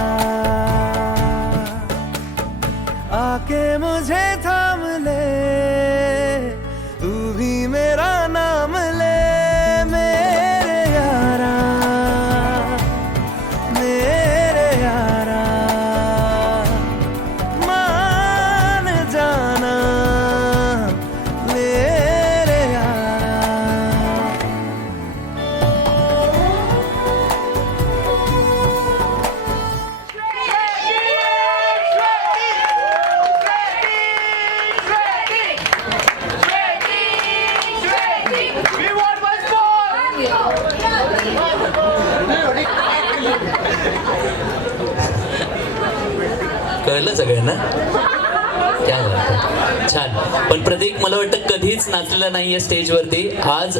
आके मुझे थाम ले, तू भी मेरा नाम ले। मेरे यारा मेरे यारा, मान जाना मेरे यारा। कळलं सगळ्यांना? क्या बात आहे. छान. पण प्रतीक मला वाटतं कधीच नाचलेला नाहीये स्टेजवरती. आज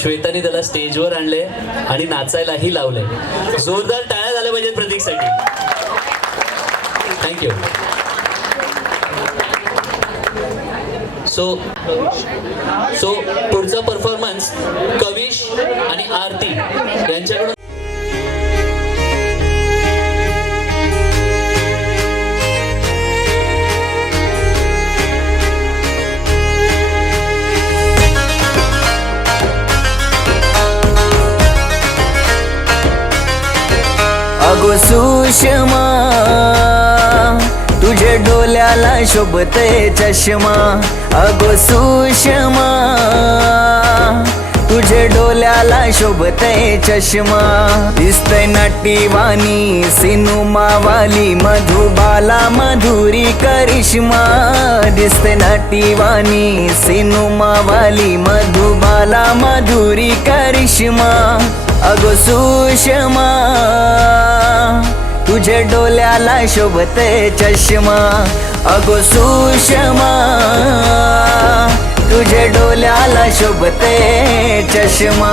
श्वेताने त्याला स्टेजवर आणले आणि नाचायलाही लावले. जोरदार टाळ्या झाल्या पाहिजेत प्रतीकसाठी. थँक्यू. सो पुढचा परफॉर्मन्स कविश आणि आरती यांच्याकडून. अगो सुषमा तुझे डोल्याला शोभते चष्मा अगो सुषमा तुझे डोल्याला शोभते चष्मा दिसतय नटीवाणी सिनुमावाली मधुबाला मधुरी करिश्मा दिसते नटीवाणी सिनुमावाली मधुबाला मधुरी करिश्मा अगो सुषमा तुझे डोल्याला शोभते चष्मा अगो सुषमा तुझे डोल्याला शोभते चष्मा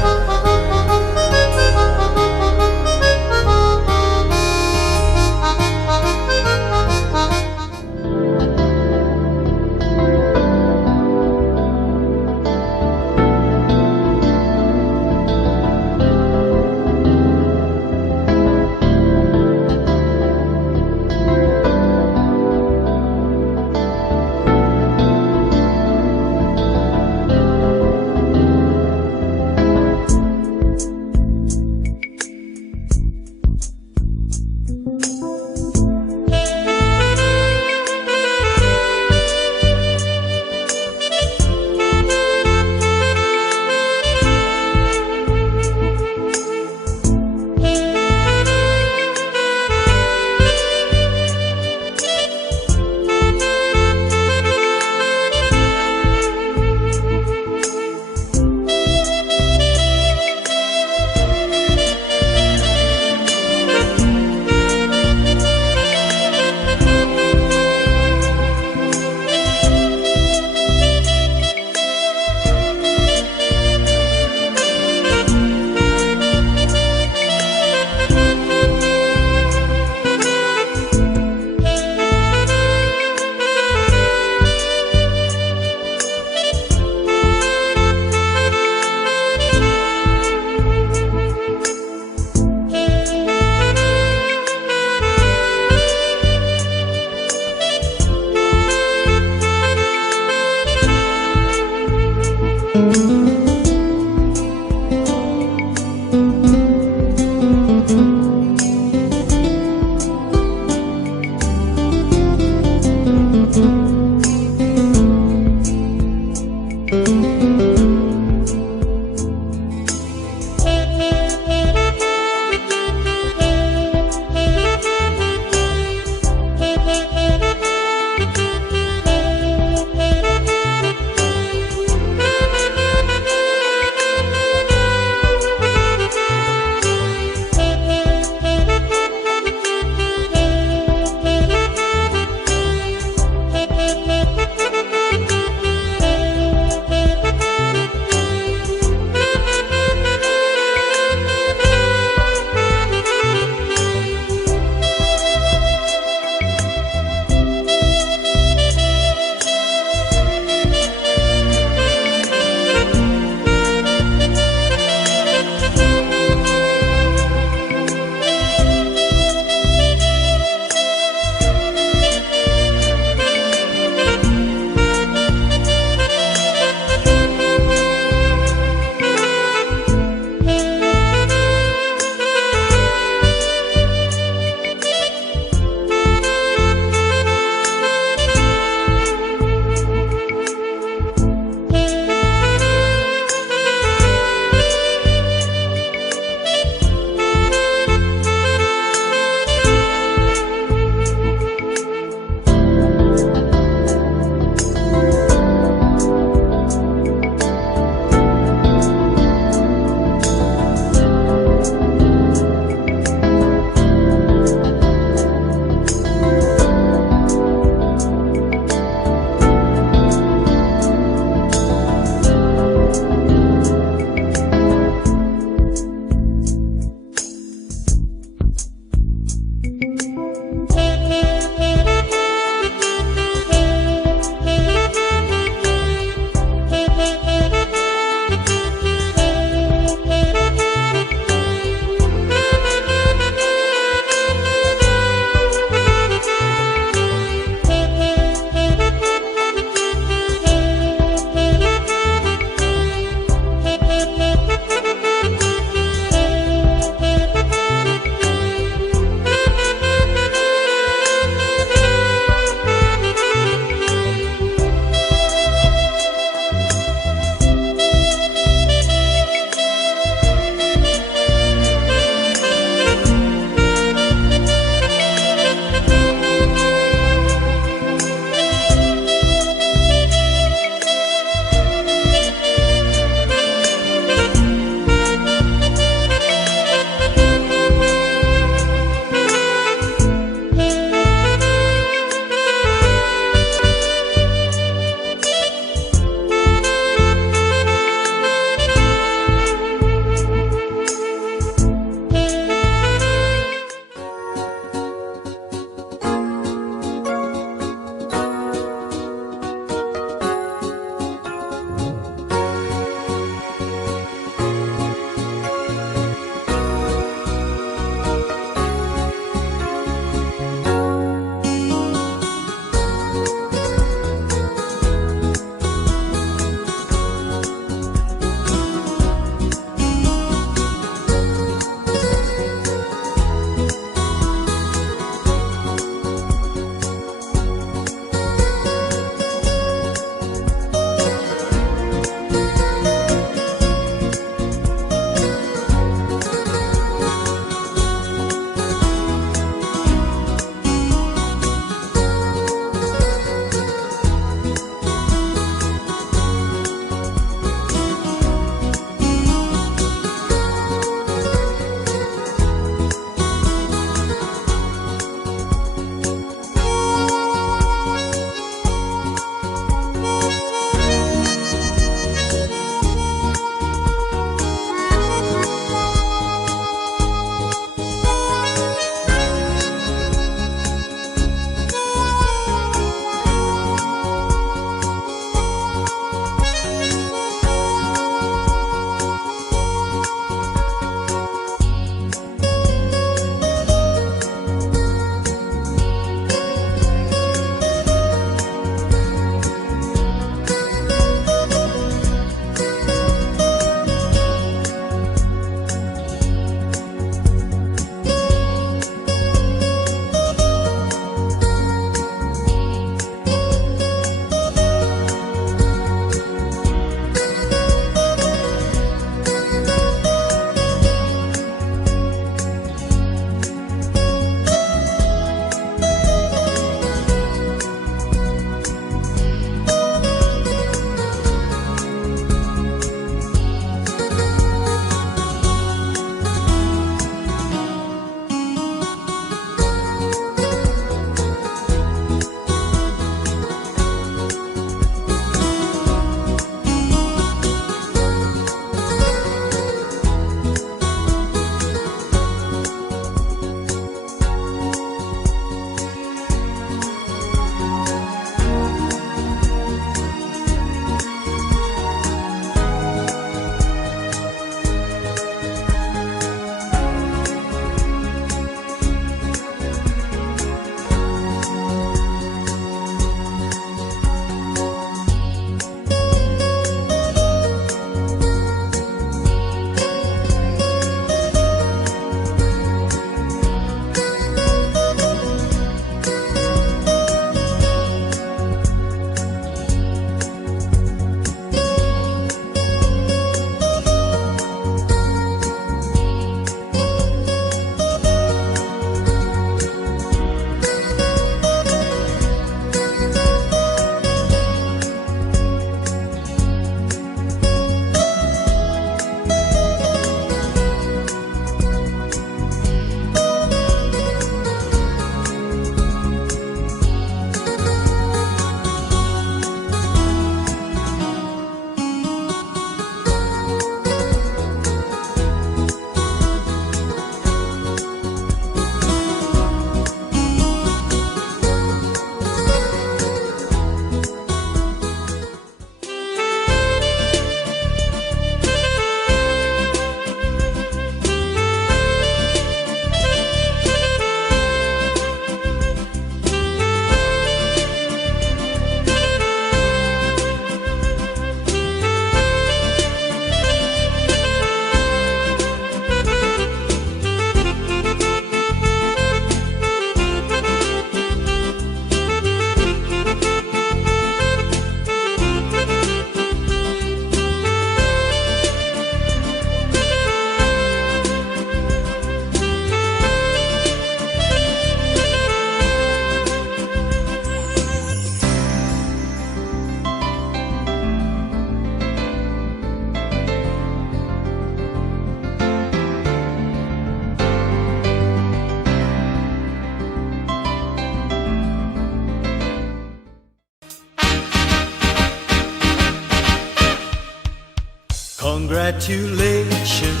Congratulations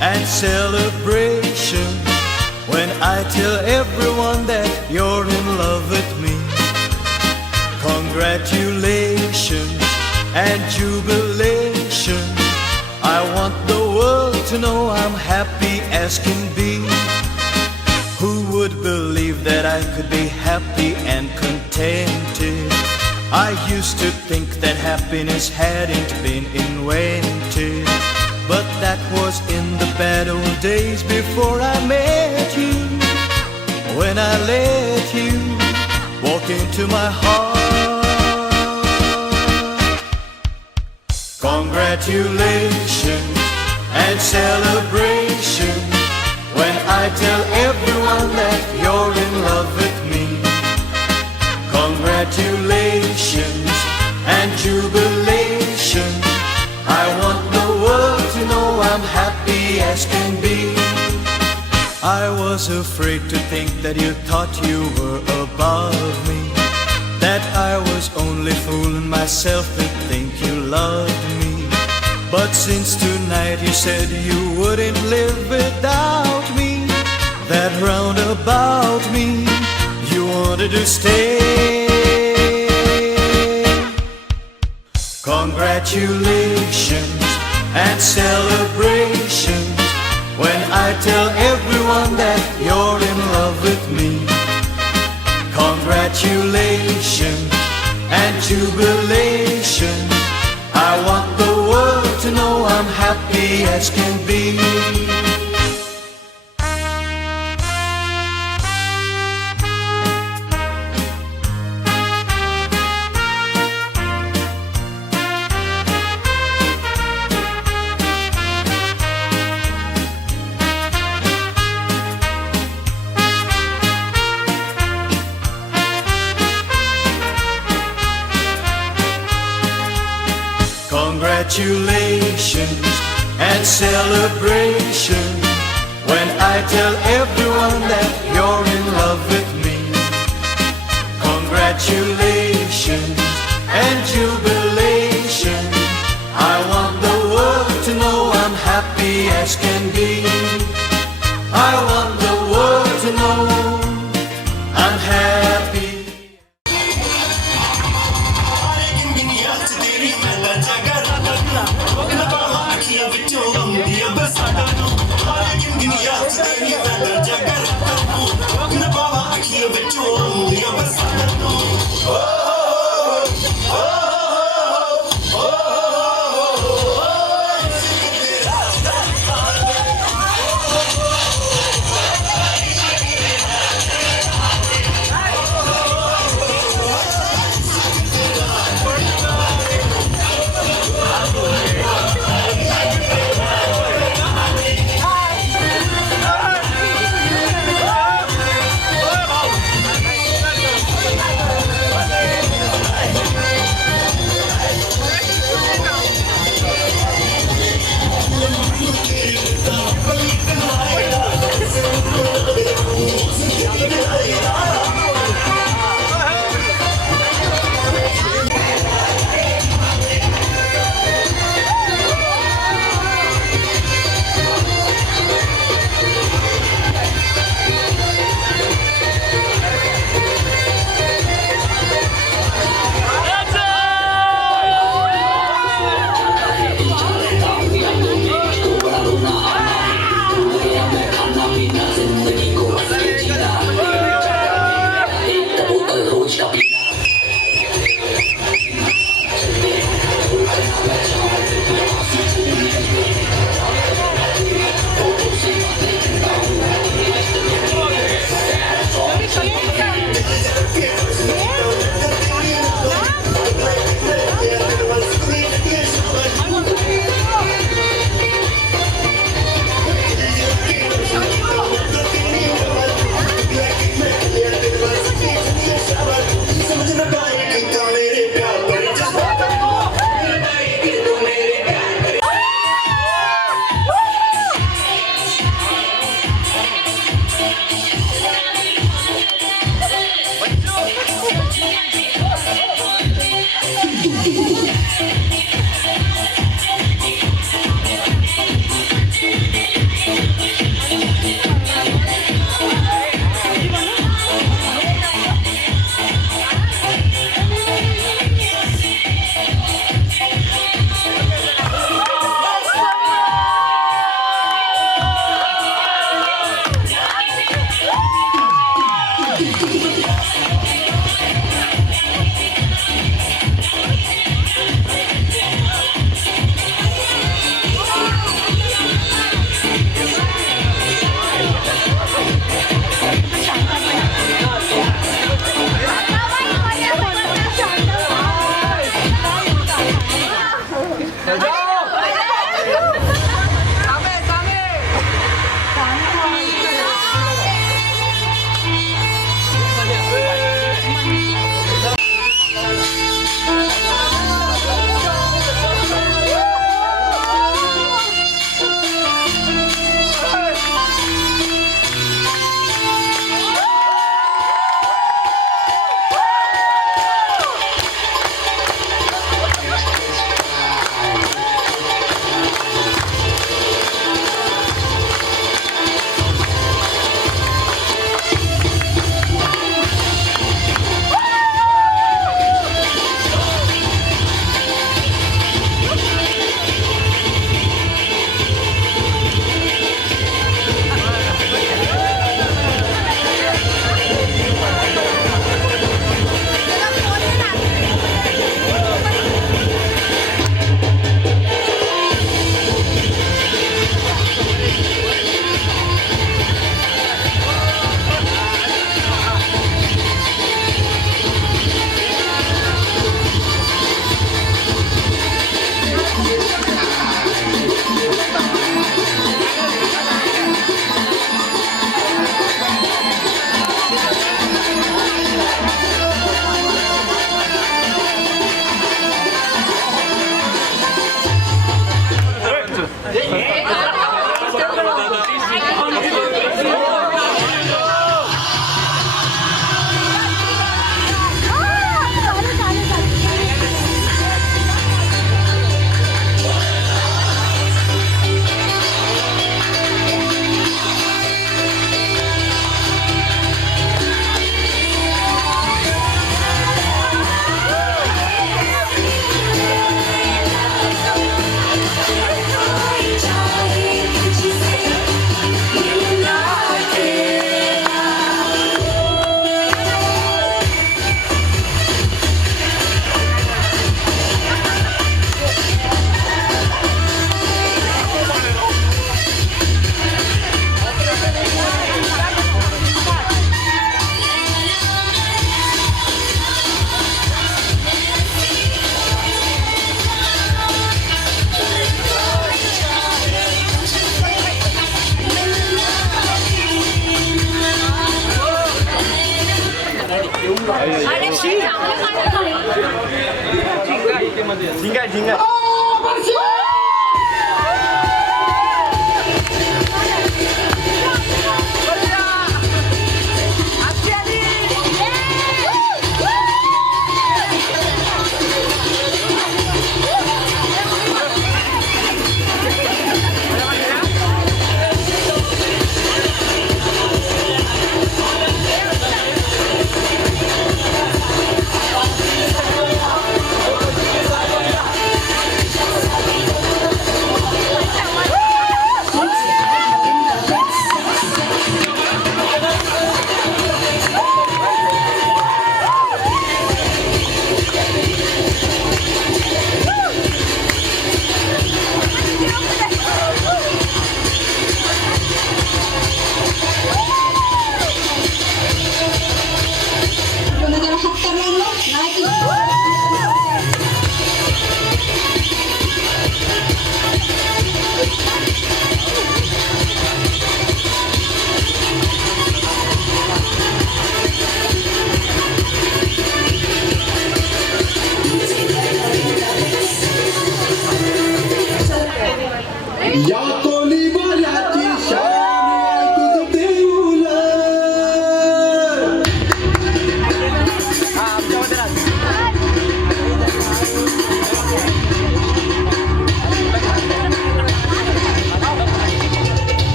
and celebration when I tell everyone that you're in love with me. Congratulations and jubilation. I want the world to know I'm happy as can be. Who would believe that I could be happy and contented? I used to think that happiness hadn't been invented, but that was in the bad old days before I met you. When I let you walk into my heart. Congratulations and celebration when I tell everyone that you're in love with me. Congratulations and jubilation. I want the world to know I'm happy as can be. I was afraid to think that you thought you were above me, that I was only fooling myself to think you loved me. But since tonight you said you wouldn't live without me, that roundabout me you wanted to stay. Congratulations and celebration when I tell everyone that you're in love with me. Congratulations and jubilation. I want the world to know I'm happy as can be. Congratulations and celebration when I tell everyone that you're in love with me. Congratulations and jubilation. I want the world to know I'm happy as can be. I want the world to know I'm happy.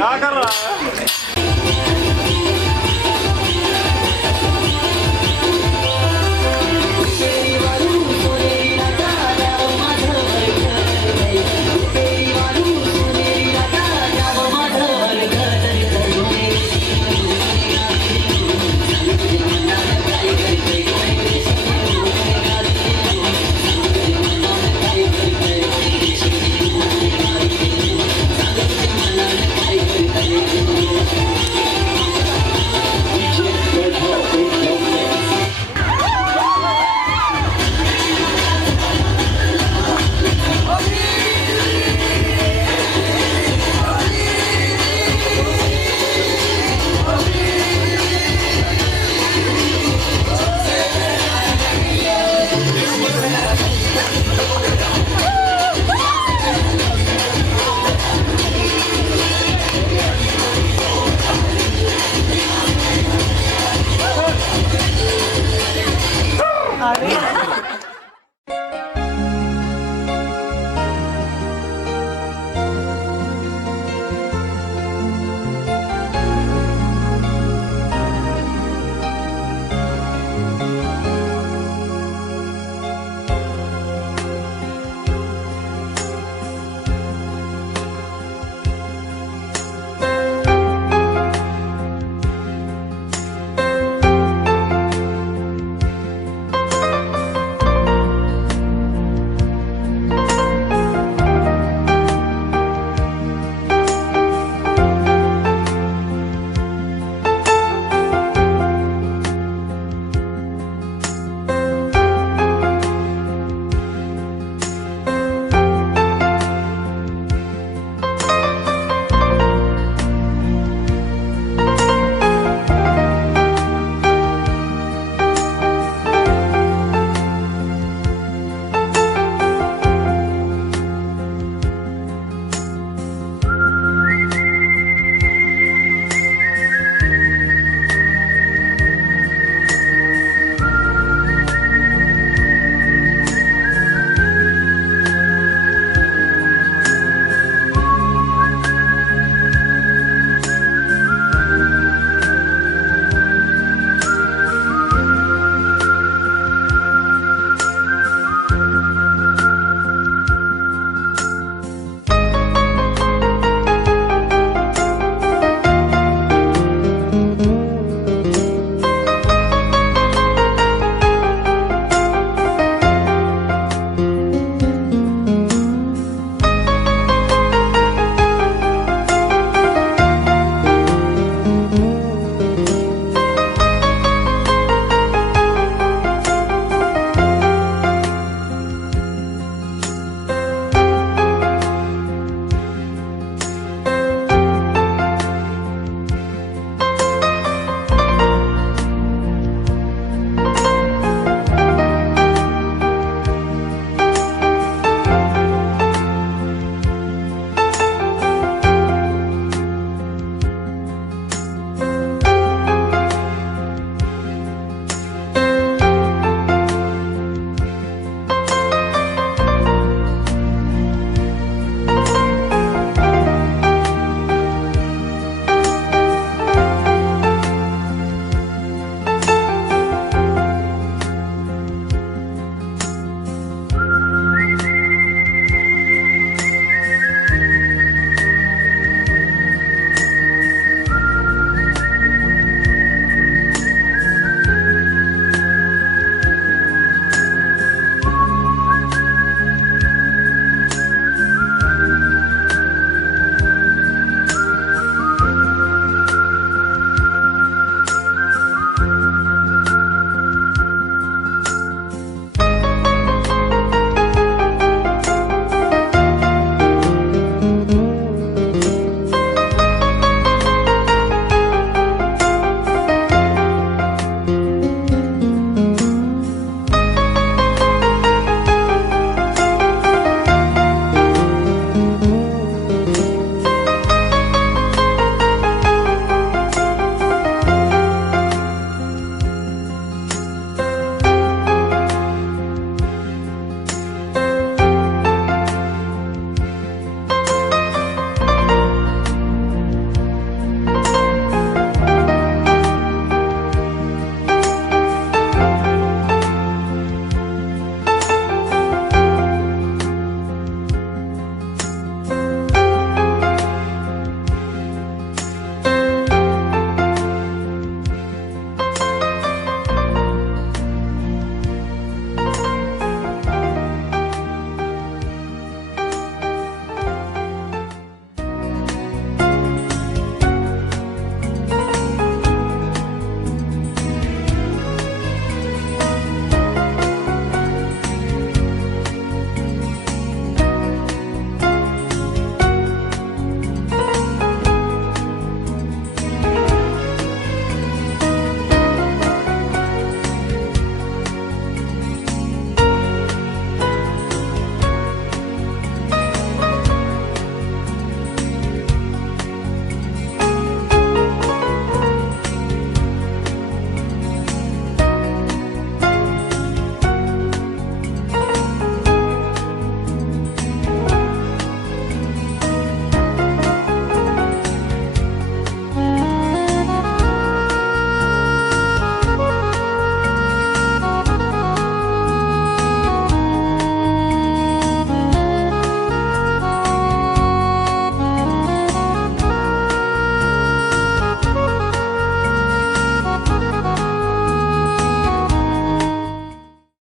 क्या कर